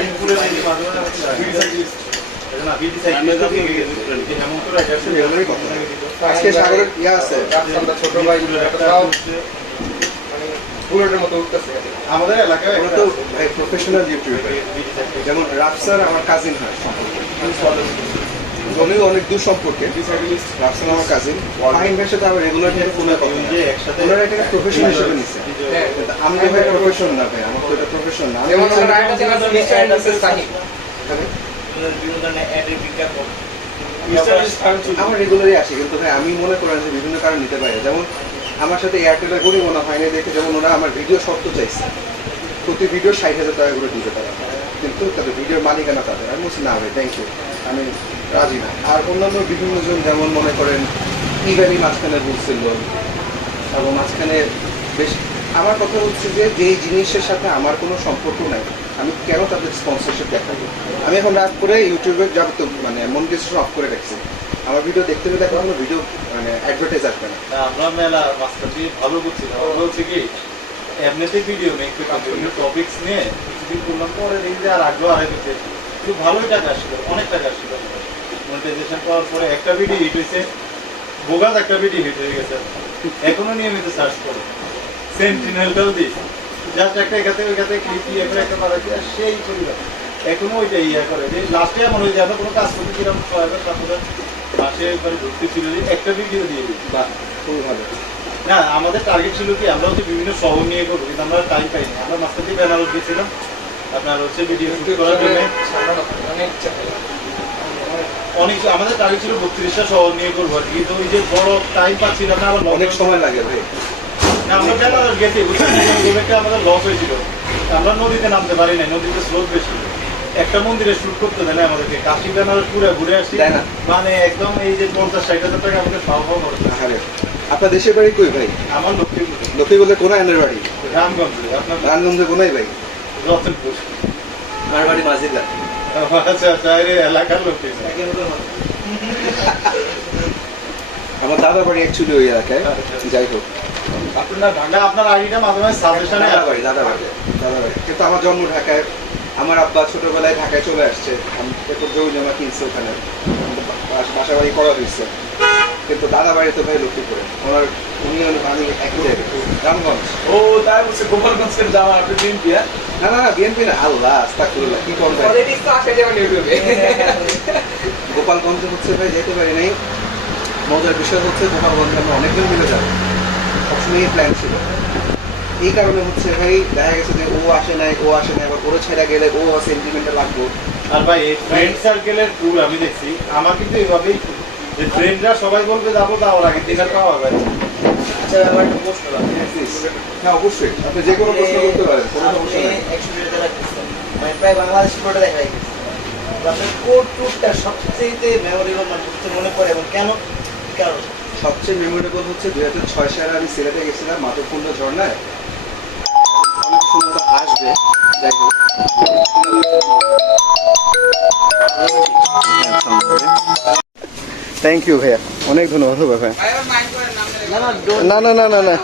এগুলোরই কথা। আজকে সাগরের ইয়া আছে, ছোট ভাই তাও মানে বুলেটের মতো উঠতেছে। আমাদের এলাকায় ওরা তো প্রফেশনাল ইউটিউবার, যেমন রাফসার আমার কাজিন হয়, উনিও অনেক দূর সম্পর্কে। রাফসার আমার কাজিন, ফাহিম ভাইয়ের সাথে আমার রেগুলার ফোনে কথা হয়। ওনারা এটাকে প্রফেশনাল হিসেবে নিচ্ছে, কিন্তু আমি তো ভাই প্রফেশন না ভাই, আমার তো এটা প্রফেশন না। যেমন ওনার আরেকটা চ্যানেল আছে মিস্টার এন্ড মিসেস সাহিব। আমার রেগুলারই আসে, কিন্তু ভাই আমি মনে করেন যে বিভিন্ন কারণ নিতে পারি। যেমন আমার সাথে এয়ারটেলের করি মনে হয় না দেখে, যেমন ওরা আমার ভিডিও শর্ত চাইছে, প্রতি ভিডিও 60,000 টাকা করে দিতে পারে, কিন্তু তাদের ভিডিওর মালিকানা তাদের। আমি বলছি না ভাই থ্যাংক ইউ, আমি রাজি না। আর অন্যান্য বিভিন্ন জন যেমন মনে করেন ইভেনি মাঝখানে বলছিল, এবং মাঝখানে বেশ, আমার কথা হচ্ছে যে যেই জিনিসের সাথে আমার কোনো সম্পর্ক নাই, আমি কেন তাদের স্পন্সরশিপ দেখাবো? আমি এখন রাত করে ইউটিউবে যাব তো মানে মনিটাইজেশন অফ করে রাখছি, আমার ভিডিও দেখতে হলে দেখো কোনো ভিডিও মানে অ্যাডভার্টাইজ আসবে না। আমরা মেলা মাস্টারটি ভালো বুঝছিলাম, বলছি কি এমনিতে ভিডিও মেক বিভিন্ন টপিকস নিয়ে কিছুদিন করলাম, পরে দেখি যে আর আগ্রহ হারাইতেছে। খুব ভালোই টাকা আসছিল, অনেক টাকা আসছিল। মনিটাইজেশন করার পরে একটা ভিডিও হিট হয়েছে, বোগাস একটা ভিডিও হিট হয়ে গেছে। এখনো নিয়মিত সার্চ করে সেন্টিনেলটাও দিই, জাস্ট একটা এখাতে ওইখাতে ক্লিপ ইয়ে করে একটা বাড়াচ্ছি, আর সেই পরিবার এখনো ওইটা ইয়ে করে যে লাস্টে এমন হয়ে যায় আমরা কোনো কাজ করতে কিরকম 6,000-7,000 মাসে একবারে ঘুরতে ছিল যে একটা ভিডিও দিয়ে দিই। বাহ, খুবই ভালো। না আমাদের টার্গেট ছিল কি আমরা হচ্ছে বিভিন্ন শহর নিয়ে করবো, কিন্তু আমরা টাইম পাইনি। আমরা মাস্টার দিয়ে বেনারস গেছিলাম আপনার হচ্ছে ভিডিও শুট করার জন্য। অনেক আমাদের টার্গেট ছিল 32টা শহর নিয়ে করবো, কিন্তু ওই যে বড় টাইম পাচ্ছিলাম না, আবার অনেক সময় লাগে ভাই। না আমরা বেনারস গেছি, আমাদের লস হয়েছিল, আমরা নদীতে নামতে পারি নাই, নদীতে স্রোত বেশি। একটা মন্দিরে শুট করতে দেয় না আমাদেরকে, কাশি বেনারস পুরো ঘুরে আসি, মানে একদম এই যে 50-60,000 টাকা আমাদের পাওয়া খরচ। আপনার দেশের বাড়ি কই ভাই? আমার লক্ষ্মীপুর। লক্ষ্মীপুরে কোন আইনের বাড়ি? রামগঞ্জে। আপনার রামগঞ্জে কোনাই ভাই? রতনপুর। আমার বাড়ি মাঝিলা। আচ্ছা আচ্ছা, আরে এলাকার লোক কি? আমার দাদা বাড়ি অ্যাকচুয়ালি ওই এলাকায়। যাই হোক, আপনার আইডিটা মাঝে মাঝে সাবস্টেশনে দাদা বাড়ি কিন্তু আমার জন্ম ঢাকায়। আমার আব্বা ছোটবেলায় ঢাকায় চলে আসছে, আমি এরপর জমি জমা কিনছে ওখানে, বাসা বাড়ি করা হয়েছে। কিন্তু দাদা বাড়ি তো ভাই লক্ষ্মীপুরে, ওনার উনি আমি একই জায়গায় রামগঞ্জ। ও তাই বলছে গোপালগঞ্জের জামা আপনি বিএনপি? না না না, বিএনপি না, আল্লাহ আস্তাগফিরুল্লাহ, কি করবেন। পলিটিক্স তো আসে যেমন ইউটিউবে। গোপালগঞ্জে হচ্ছে ভাই যেতে পারি নাই। মজার বিষয় হচ্ছে গোপালগঞ্জে আমরা অনেকজন মিলে যাবো, সবসময় প্ল্যান ছিল। এই কারণে হচ্ছে ভাই দেখা গেছে যে ও আসে নাই, আবার ওরা ছেড়া গেলে ও সেন্টিমেন্টে লাগবো। আর ভাই এই ফ্রেন্ড সার্কেলের ট্যুর আমি দেখছি, আমার কিন্তু এইভাবেই যে ফ্রেন্ডরা সবাই বলবে যাবো, তাও আগে দিন আর পাওয়া যায়। আচ্ছা আমার একটা প্রশ্ন হ্যাঁ অবশ্যই, আপনি যে কোনো প্রশ্ন করতে পারেন, কোনো সমস্যা নেই। 100 মিটার রাখতেছেন, মানে প্রায় বাংলাদেশ পুরোটা দেখা গেছে। আপনার কোন ট্যুরটা সবচেয়ে মেমোরেবল মানে সবচেয়ে মনে পড়ে এবং কেন, কি কারণ? সবচেয়ে মেমোরেবল হচ্ছে 2006 সালে আমি সিলেটে গেছিলাম মাধবকুণ্ড ঝর্ণায়। অনেক সুন্দর আসবে, যাই হোক। থ্যাংক ইউ ভাইয়া, অনেক ধন্যবাদ ভাইয়া। না না না না না,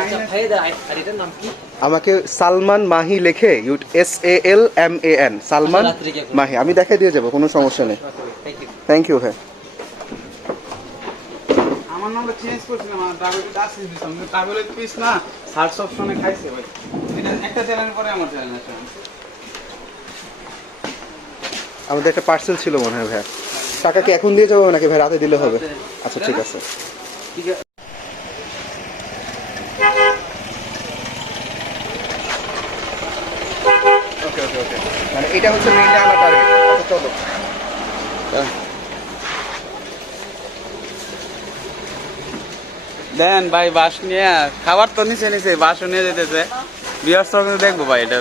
আচ্ছা ভাইদের আইডিটার নাম কি? আমাকে সালমান মাহি লেখে, SALMAN, সালমান মাহি। আমি দেখাই দিয়ে যাবো, কোনো সমস্যা নেই। থ্যাংক ইউ ভাই। আমার নামটা চেঞ্জ করছিলাম, আমার ট্রাভেলের আসছে দিতাম, ট্রাভেলের পিস না সার্চ অপশনে খাইছে ভাই। এটা একটা চ্যানেল পরে আমার চ্যানেল আছে। আমাদের একটা পার্সেল ছিল মনে হয় ভাইয়া, টাকা কি এখন দিয়ে যাবো নাকি ভাই রাতে দিলে হবে? আচ্ছা ঠিক আছে। ওকে ওকে ওকে, মানে এটা হচ্ছে মেইনলি আমার টার্গেট। আচ্ছা চলো। দেন ভাই বাস নিয়ে খাবার তো নিচে নিচে বাসও নিয়ে যেতেছে, বিয়ার্স কিন্তু দেখবো ভাই এটা।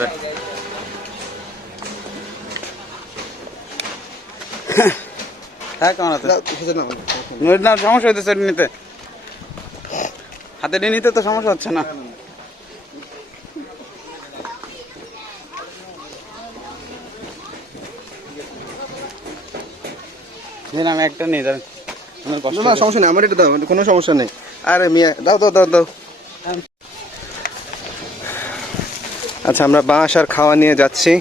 হ্যাঁ কেমন আছে? না সমস্যা হইতেছে এটা নিতে, হাতে নিতে তো সমস্যা হচ্ছে না। আমি একটা নিয়ে যাবেন, না সমস্যা নেই, আমার এটা দাও, কোনো সমস্যা নেই। আরে মিয়া দাও দাও দাও দাও। আচ্ছা আমরা বাঁশ আর খাওয়া নিয়ে যাচ্ছি।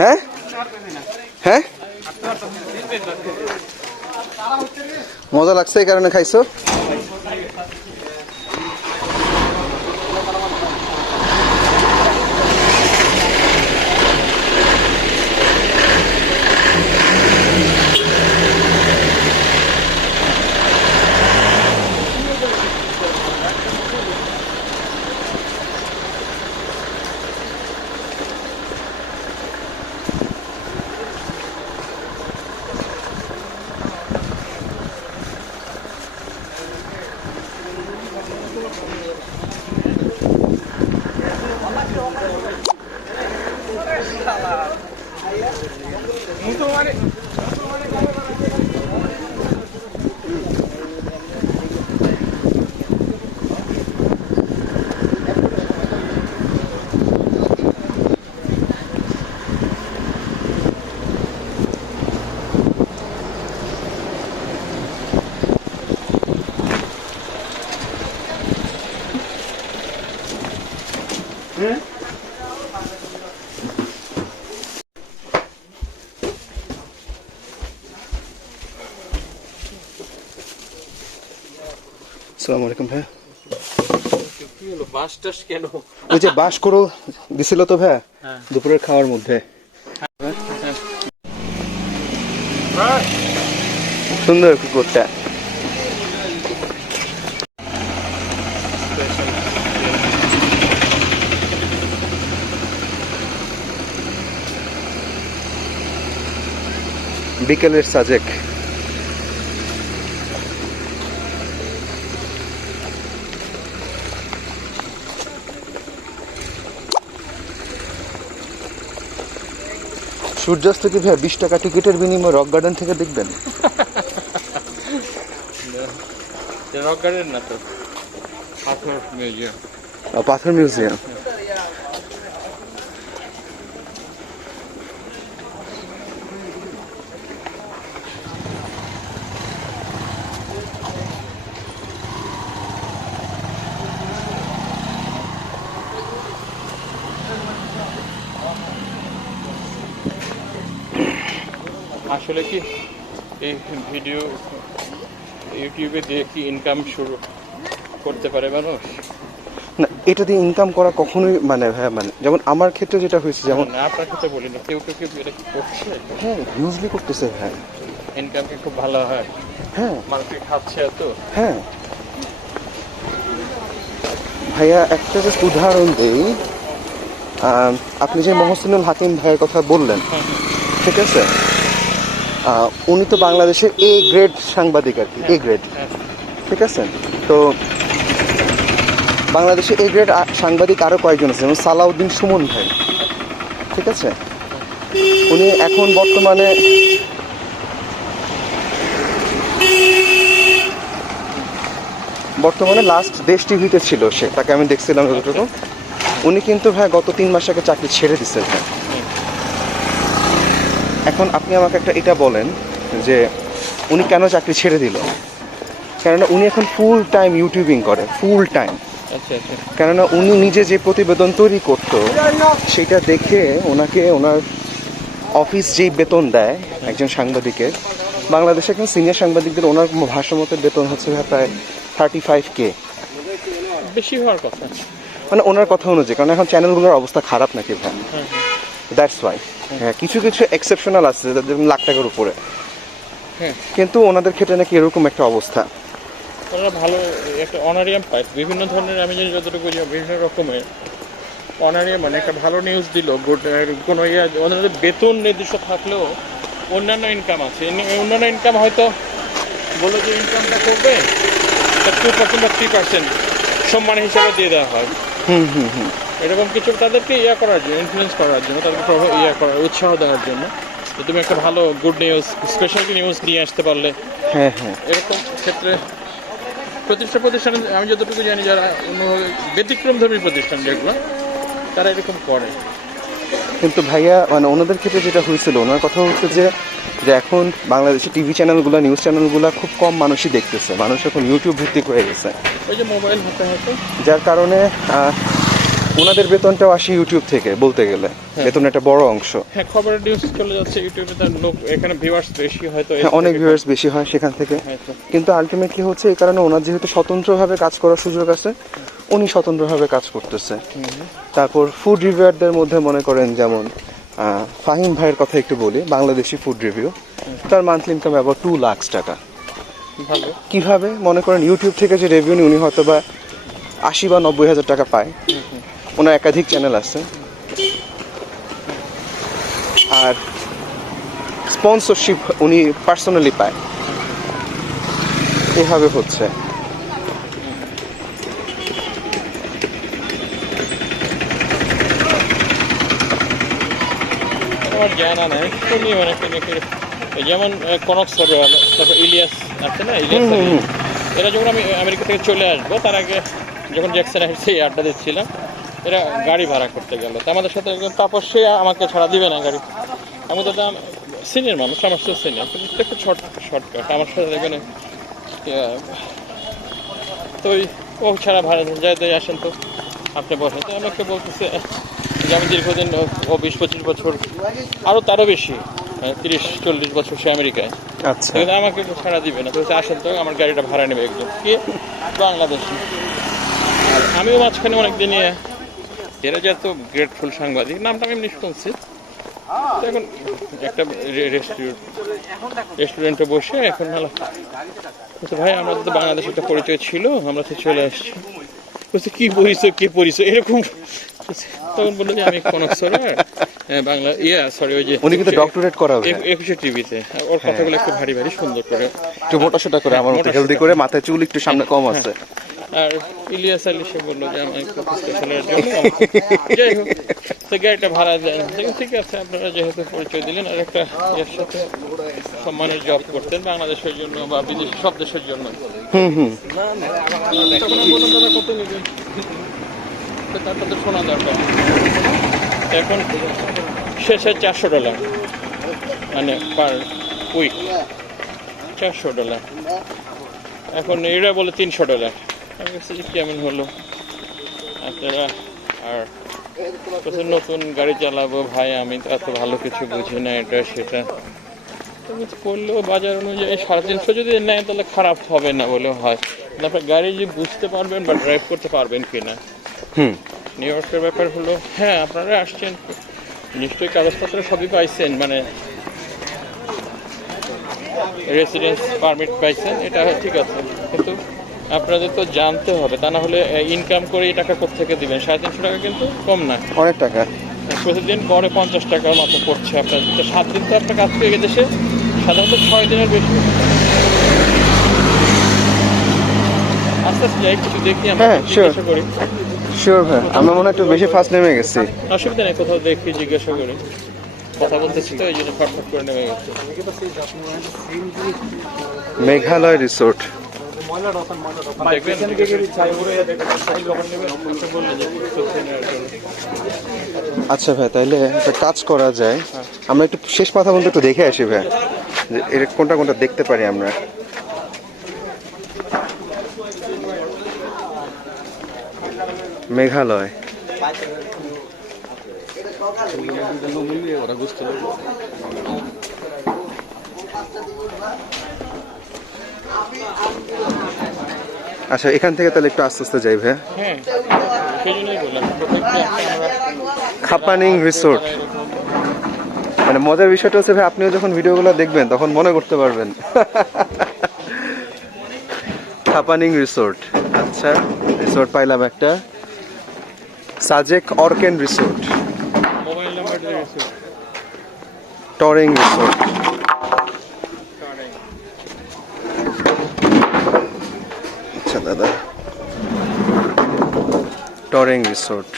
হ্যাঁ হ্যাঁ, মজা লাগছে এই কারণে খাইছো? আসসালামু আলাইকুম ভাই। বাস টাস কেন? ওই যে বাস করো দিছিল তো ভাই দুপুরের খাওয়ার মধ্যে। সুন্দর কুকুরটা। বিকেলের সাজেক। সূর্যাস্ত কি ভাই 20 টাকা টিকিটের বিনিময়ে রক গার্ডেন থেকে দেখবেন? রক গার্ডেন না তো, পাথর মিউজিয়াম। পাথর মিউজিয়াম। আসলে কি এই ভিডিও ইউটিউবে দিয়ে কি ইনকাম শুরু করতে পারে মানুষ? না, এটা দিয়ে ইনকাম করা কখনোই মানে ভাইয়া মানে যেমন আমার ক্ষেত্রে যেটা হয়েছে, যেমন না, আপনার ক্ষেত্রে বলি না, কেউ কেউ এটা কি করছে, হ্যাঁ হিউজলি করতেছে ভাই। ইনকাম কি খুব ভালো হয়, হ্যাঁ মানুষ কি খাচ্ছে এত? হ্যাঁ ভাইয়া, একটা জাস্ট উদাহরণ দিই। আপনি যে মহসিনুল হাকিম ভাইয়ের কথা বললেন, ঠিক আছে, উনি তো বাংলাদেশের এ গ্রেড সাংবাদিক আর কি, এ গ্রেড, ঠিক আছে। তো বাংলাদেশে এ গ্রেড সাংবাদিক আরও কয়েকজন আছে, যেমন সালাউদ্দিন সুমন ভাই, ঠিক আছে। উনি এখন বর্তমানে লাস্ট দেশ টিভিতে ছিল সে, তাকে আমি দেখছিলাম যতটুকু। উনি কিন্তু ভাই গত 3 মাস আগে চাকরি ছেড়ে দিচ্ছেন ভাই। এখন আপনি আমাকে এটা বলেন যে উনি কেন চাকরি ছেড়ে দিল? কেননা উনি এখন ফুল টাইম ইউটিউবিং করে, ফুল টাইম। আচ্ছা আচ্ছা। কেননা উনি নিজে যে প্রতিবেদন তৈরি করত সেটা দেখে ওনাকে ওনার অফিস যেই বেতন দেয় একজন সাংবাদিকের, বাংলাদেশে এখন সিনিয়র সাংবাদিকদের ওনার ভাষ্যমতে বেতন হচ্ছে প্রায় 35K, বেশি হওয়ার কথা, মানে ওনার কথা অনুযায়ী। কারণ এখন চ্যানেলগুলোর অবস্থা খারাপ নাকি ভাই, দ্যাটস ওয়াই। হ্যাঁ, কিছু কিছু এক্সেপশনাল আছে যেমন লাখ টাকার উপরে, কিন্তু ওনাদের ক্ষেত্রে নাকি এরকম একটা অবস্থা। ওনারা ভালো একটা অনারিয়াম পায় বিভিন্ন ধরনের, আমি জানি যতটুকু বিভিন্ন রকমের অনারিয়াম, মানে একটা ভালো নিউজ দিল, কোনো ওনাদের বেতন নির্দিষ্ট থাকলেও অন্যান্য ইনকাম আছে। অন্যান্য ইনকাম হয়তো বলে যে ইনকামটা করবে 2% বা 3% সম্মান হিসাবে দিয়ে দেওয়া হয়। এরকম কিছু তাদেরকে করার জন্য, ইনফ্লুয়েন্স করার জন্য, তাদেরকে করার উৎসাহ দেওয়ার জন্য যে তুমি একটা ভালো গুড নিউজ, স্পেশালিটি নিউজ নিয়ে আসতে পারলে। হ্যাঁ হ্যাঁ, এরকম ক্ষেত্রে প্রতিষ্ঠানে আমি যতটুকু জানি যারা ব্যতিক্রমধর্মী প্রতিষ্ঠান যেগুলো, তারা এরকম করে। কিন্তু ভাইয়া মানে ওনাদের ক্ষেত্রে যেটা হয়েছিল, ওনার কথা হচ্ছে যে এখন বাংলাদেশের টিভি চ্যানেলগুলো, নিউজ চ্যানেলগুলো খুব কম মানুষই দেখতেছে, মানুষ এখন ইউটিউব ভিত্তিক হয়ে গেছে, ওই যে মোবাইল হাতে হাতে, যার কারণে ওনাদের বেতনটাও আসে ইউটিউব থেকে, বলতে গেলে বেতনের একটা বড় অংশ। হ্যাঁ, খবরের নিউজ চলে যাচ্ছে ইউটিউবে, তার লোক এখানে ভিউয়ার্স বেশি, হয়তো অনেক ভিউয়ার্স বেশি হয় সেখান থেকে। কিন্তু আলটিমেটলি হচ্ছে এই কারণে ওনার যেহেতু স্বতন্ত্রভাবে কাজ করার সুযোগ আছে, উনি স্বতন্ত্রভাবে কাজ করতেছে। তারপর ফুড রিভিউয়ারদের মধ্যে মনে করেন যেমন ফাহিম ভাইয়ের কথা একটু বলি, বাংলাদেশি ফুড রিভিউ, তার মান্থলি ইনকাম অ্যাবাউট 2 লাখ টাকা। কিভাবে? মনে করেন ইউটিউব থেকে যে রেভিনিউ উনি হয়তো বা 80 বা 90 হাজার টাকা পায়, ওনার একাধিক চ্যানেল আছে, আর স্পন্সরশিপ উনি পার্সোনালি পায়, এভাবে হচ্ছে। আমার জানা নাই, শুনি অনেক, যেমন কনক সরওয়াল, তারপর ইলিয়াস আছে না, ইলিয়াস এরা যখন আমি আমেরিকা থেকে চলে আসবো তার আগে যখন জ্যাকসন হাইটসে আড্ডা দিচ্ছিলাম, এরা গাড়ি ভাড়া করতে গেল, তো আমাদের সাথে একজন তারপর সে আমাকে ছাড়া দিবে না গাড়ি। আমি তো সিনিয়র মানুষ, আমার সাথে সিনিয়র, কিন্তু একটু শর্টকাট আমার সাথে দেখবেন। তো ও ছাড়া ভাড়া যাই আসেন তো আপনি বসেন, তো আমাকে বলতেছে যে আমি দীর্ঘদিন, ও 20-25 বছর, আরও তারও বেশি, 30-40 বছর সে আমেরিকায়। আচ্ছা, কিন্তু আমাকে ছাড়া দিবে না, তো আসেন তো আমার গাড়িটা ভাড়া নেবে একজন, কে? বাংলাদেশি। আর আমিও মাঝখানে অনেকদিন এরা যে এত গ্রেটফুল সাংবাদিক, নামটা আমি এমনি শুনছি। তো এখন একটা রেস্টুরেন্টে বসে এখন ভালো, ভাই আমাদের তো বাংলাদেশে একটা পরিচয় ছিল, আমরা তো চলে আসছি। বলছে কি পরিচয়, কে পরিচয়, এরকম তখন বললো যে আমি কনক সরার বাংলা সরি ওই যে উনি কিন্তু ডক্টরেট করা হবে 21 টিভিতে ওর কথাগুলো একটু ভারী ভারী সুন্দর করে একটু মোটাসোটা করে আমার মতো হেলদি করে মাথায় চুল একটু সামনে কম আছে আর ইলিয়াস আলী সে বললো যে আমার একটু পুস্তকালয়ের জন্য যাই হোক তো গাড়িটা ভাড়া দেন দেখুন ঠিক আছে আপনারা যেহেতু পরিচয় দিলেন আর একটা এর সাথে সম্মানের জব করতেন বাংলাদেশের জন্য বা বিদেশি সব দেশের জন্য তখন আমি বললাম দাদা কত নেবেন তো তারপর তো শোনা দরকার এখন শেষে $400 মানে পার উইক $400 এখন এরা বলে $300 আমি বলছি যে কেমন হলো আপনারা আর কোথাও নতুন গাড়ি চালাবো ভাই আমি তো এত ভালো কিছু বুঝি না এটা সেটা করলেও বাজার অনুযায়ী 350 যদি নেয় তাহলে খারাপ হবে না বলেও হয় আপনার গাড়ি যে বুঝতে পারবেন বা ড্রাইভ করতে পারবেন কিনা নিউ ইয়র্কের ব্যাপার হলো হ্যাঁ আপনারা আসছেন নিশ্চয়ই কাগজপত্র সবই পাইছেন মানে রেসিডেন্স পারমিট পাইছেন এটা ঠিক আছে কিন্তু আপনাদের তো জানতে হবে তা না হলে ইনকাম করে এই টাকা কোথেকে দিবেন 350 টাকা কিন্তু কম না অনেক টাকা প্রতিদিন গড়ে 50 টাকার মতো পড়ছে আপনার তো 7 দিন তো আপনার কাজ পেয়ে দেশে সাধারণত 6 দিনের বেশি আস্তে আস্তে যাই কিছু দেখি আমরা জিজ্ঞাসা করি শিওর ভাই আমরা মনে হয় একটু বেশি ফাস্ট নেমে গেছি অসুবিধা নেই কোথাও দেখি জিজ্ঞাসা করি কথা বলতেছি তো এই জন্য ফটফট করে নেমে গেছে মেঘালয় রিসোর্ট আচ্ছা ভাই তাইলে একটা কাজ করা যায় আমরা একটু শেষ মাথা পর্যন্ত একটু দেখে আসি ভাই যে এর কোনটা কোনটা দেখতে পারি আমরা মেঘালয় আচ্ছা এখান থেকে তাহলে একটু আস্তে আস্তে যাই ভাই হ্যাঁ সেই জন্যই বললাম খাপানিং রিসোর্ট মানে মজার বিষয়টা হচ্ছে ভাই আপনিও যখন ভিডিওগুলো দেখবেন তখন মনে করতে পারবেন খাপানিং রিসোর্ট আচ্ছা রিসোর্ট পাইলাম একটা সাজেক অর্কেন রিসোর্ট মোবাইল নাম্বার দিয়েছে টরিং রিসোর্ট আচ্ছা দাদা টরিং রিসোর্ট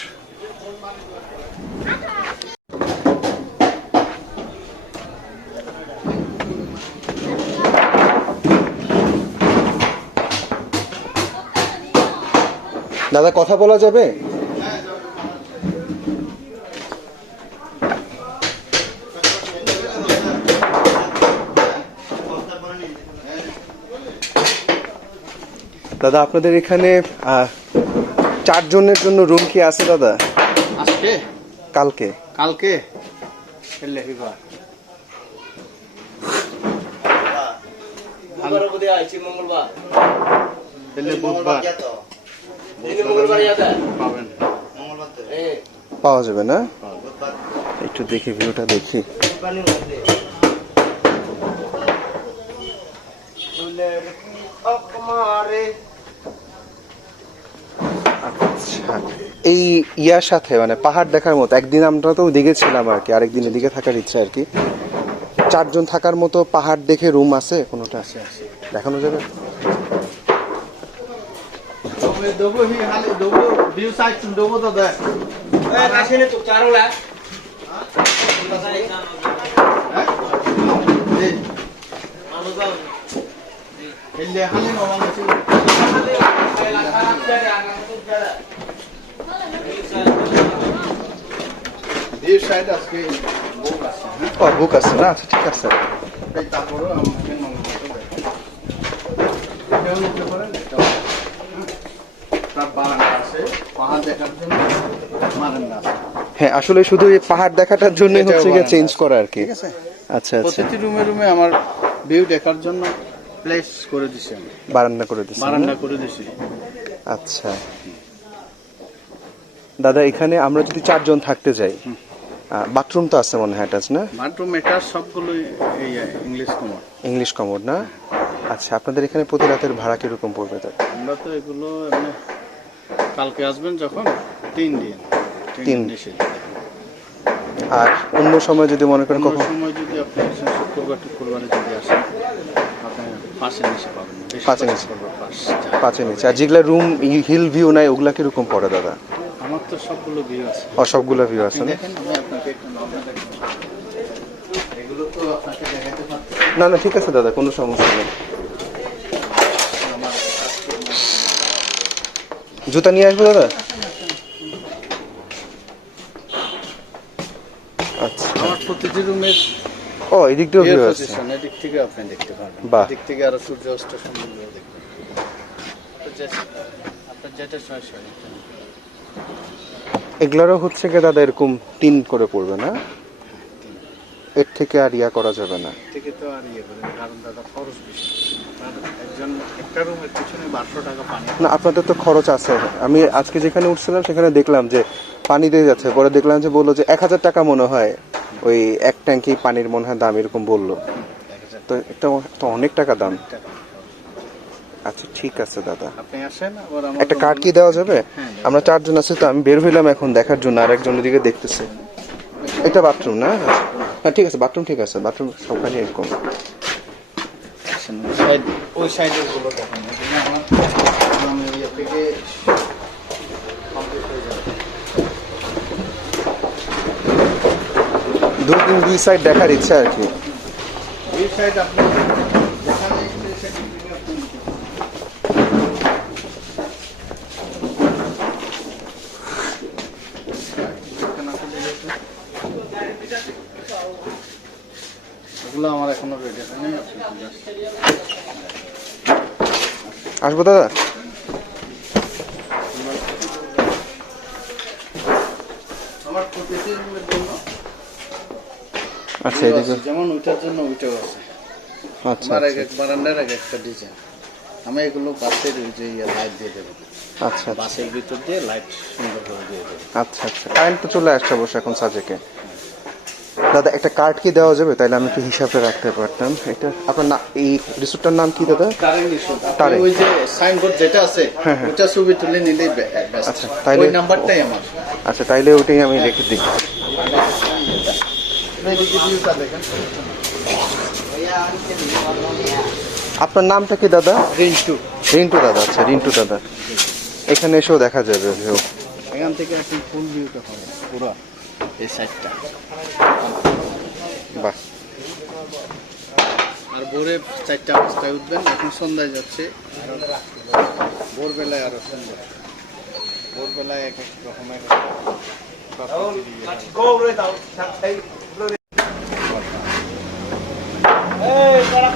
দাদা কথা বলা যাবে দাদা আপনাদের এখানে 4 জনের জন্য রুম কি আছে দাদা আজকে কালকে কালকে ফেললে কিবা বুধবার অবধি আইছি মঙ্গলবার ফেললে বুধবার মঙ্গলবার ইয়াতে পাবেন মঙ্গলবার তো পাওয়া যাবে না একটু দেখি ভিউটা দেখি পানির মধ্যে আমারে আচ্ছা এই ইয়ার সাথে মানে পাহাড় দেখার মতো একদিন আমরা তো ওদিকে ছিলাম আর কি আরেকদিন এদিকে থাকার ইচ্ছা আর কি 4 জন থাকার মতো পাহাড় দেখে রুম আছে কোনোটা আছে দেখানো যাবে দেবো হি হালে দেবো ভিউ সাইড দেবো দাদা এই রাশিনে তো চারোলা ফেললে হালে নরমাল আছে ভিউ সাইড আজকে বুক আছে ও বুক আছে না আচ্ছা ঠিক আছে এই তারপরে আমাকে তার বারান্দা আছে পাহাড় দেখার জন্য বারান্দা আছে হ্যাঁ আসলে শুধু এই পাহাড় দেখাটার জন্যই হচ্ছে গিয়ে চেঞ্জ করা আর কি ঠিক আছে আচ্ছা আচ্ছা প্রতিটি রুমে রুমে আমার ভিউ দেখার জন্য প্লেস করে দিছি আমি বারান্দা করে দিচ্ছি বারান্দা করে দিছি আচ্ছা দাদা এখানে আমরা যদি 4 জন থাকতে যাই বাথরুম তো আছে মনে হয় অ্যাটাচ না বাথরুম এটা সবগুলোই এই ইংলিশ কমন ইংলিশ কমোড না আচ্ছা আপনাদের এখানে প্রতি রাতের ভাড়া কিরকম পড়বে তার আমরা তো এগুলো এমনি কালকে আসবেন যখন 3 দিন তিন। আর অন্য সময় যদি মনে করেন কখন সময় যদি আপনি শুক্রবার টুক্রবারে যদি আসেন আপনি 5-এর নিচে পাবেন না। বেশি 5-এর নিচে। পড়বে 5, 5-এর নিচে। আর যেগুলা রুম হিল ভিউ নাই ওগুলা কিরকম পড়ে দাদা? আমার তো সবগুলো ভিউ আছে। সবগুলা ভিউ আছে না? দেখেন আমি আপনাকে একটা নর্মাল দেখাবো। এগুলো তো আপনাকে দেখাতে পারছি। না না ঠিক আছে দাদা, কোনো সমস্যা নেই। জুতা নিয়ে আসবো দাদা? আচ্ছা, আমার প্রতিটি রুমের ও এদিক দিয়েও ভিউ আছে। পজিশন এদিক থেকে আপনি দেখতে পারবেন। বাহ। এদিক থেকে আরো সূর্য অস্ত সুন্দর দেখবেন। আপনার যেটা চয়েস হয়। এগুলারও হচ্ছে কি দাদা এরকম 3 করে পড়বে না? এর থেকে আর ইয়া করা যাবে না। থেকে তো আর ইয়ে করেন, কারণ দাদা খরচ বেশি। একজন একটা রুমের পিছনে 1200 টাকা পানি। না আপনাদের তো খরচ আছে। আমি আজকে যেখানে উঠছিলাম সেখানে দেখলাম যে পানি দিয়ে যাচ্ছে, পরে দেখলাম যে বললো যে 1000 টাকা মনে হয় ওই এক ট্যাঙ্কি পানির মনে হয় দাম এরকম বললো। তো এটা তো অনেক টাকা দাম। আচ্ছা ঠিক আছে দাদা, আপনি আসেন আবার আমার একটা কার্ড কি দেওয়া যাবে? আমরা 4 জন আছি তো, আমি বের হইলাম এখন দেখার জন্য, আর একজন দিকে দেখতেছে। এটা বাথরুম না? হ্যাঁ ঠিক আছে, বাথরুম ঠিক আছে, বাথরুম সবখানে এরকম। ওই সাইডের গুলো দেখেন। এখানে আমার আমি ইয়ে থেকে কমপ্লিট হয়ে যাবে। দুই সাইড দেখার ইচ্ছা আর কি। এই সাইড আপনি যেখানে এই সাইড থেকে আপনি ওগুলো আমার এখনো রেডি হয়নি। আসবো দাদা? আমার প্রতিটি রুমের জন্য আচ্ছা এদিকে। যেমন ওইটার জন্য ওইটাও আছে। আচ্ছা আমার এক এক বারান্দার এক একটা ডিজাইন। আমি এগুলো বাসের ওই যে লাইট দিয়ে দেবো। আচ্ছা আচ্ছা বাসের ভিতর দিয়ে লাইট সুন্দর করে দিয়ে দেবো। আচ্ছা আচ্ছা কারেন্ট তো চলে আসছে অবশ্য এখন সাজেকে। দাদা একটা কার্ড কি দেওয়া যাবে? তাইলে আমি একটু হিসাবে রাখতে পারতাম। এটা আপনার এই রিসোর্টটার নাম কি দাদা? তারে ওই যে সাইনবোর্ড যেটা আছে হ্যাঁ, হ্যাঁ। ওটা ছবি তুলে নিলেই ব্যাস। আচ্ছা, তাইলে- ওই নাম্বারটাই আমার। আচ্ছা তাইলে ওটাই আমি রেখে দিই। ভিউটা দেখেন। আপনার নামটা কি দাদা? রিন্টু। রিন্টু দাদা। আচ্ছা রিন্টু দাদা, এখানে এসেও দেখা যাবে ভিউ। এখান থেকে এখন ফুল ভিউটা হবে পুরো এই সাইডটা। বাহ। আর ভোরে 4টা 5টায় উঠবেন, এখন সন্ধ্যায় যাচ্ছে। ভোরবেলায় আরো সুন্দর। ভোরবেলায় এক এক রকমের এই, para,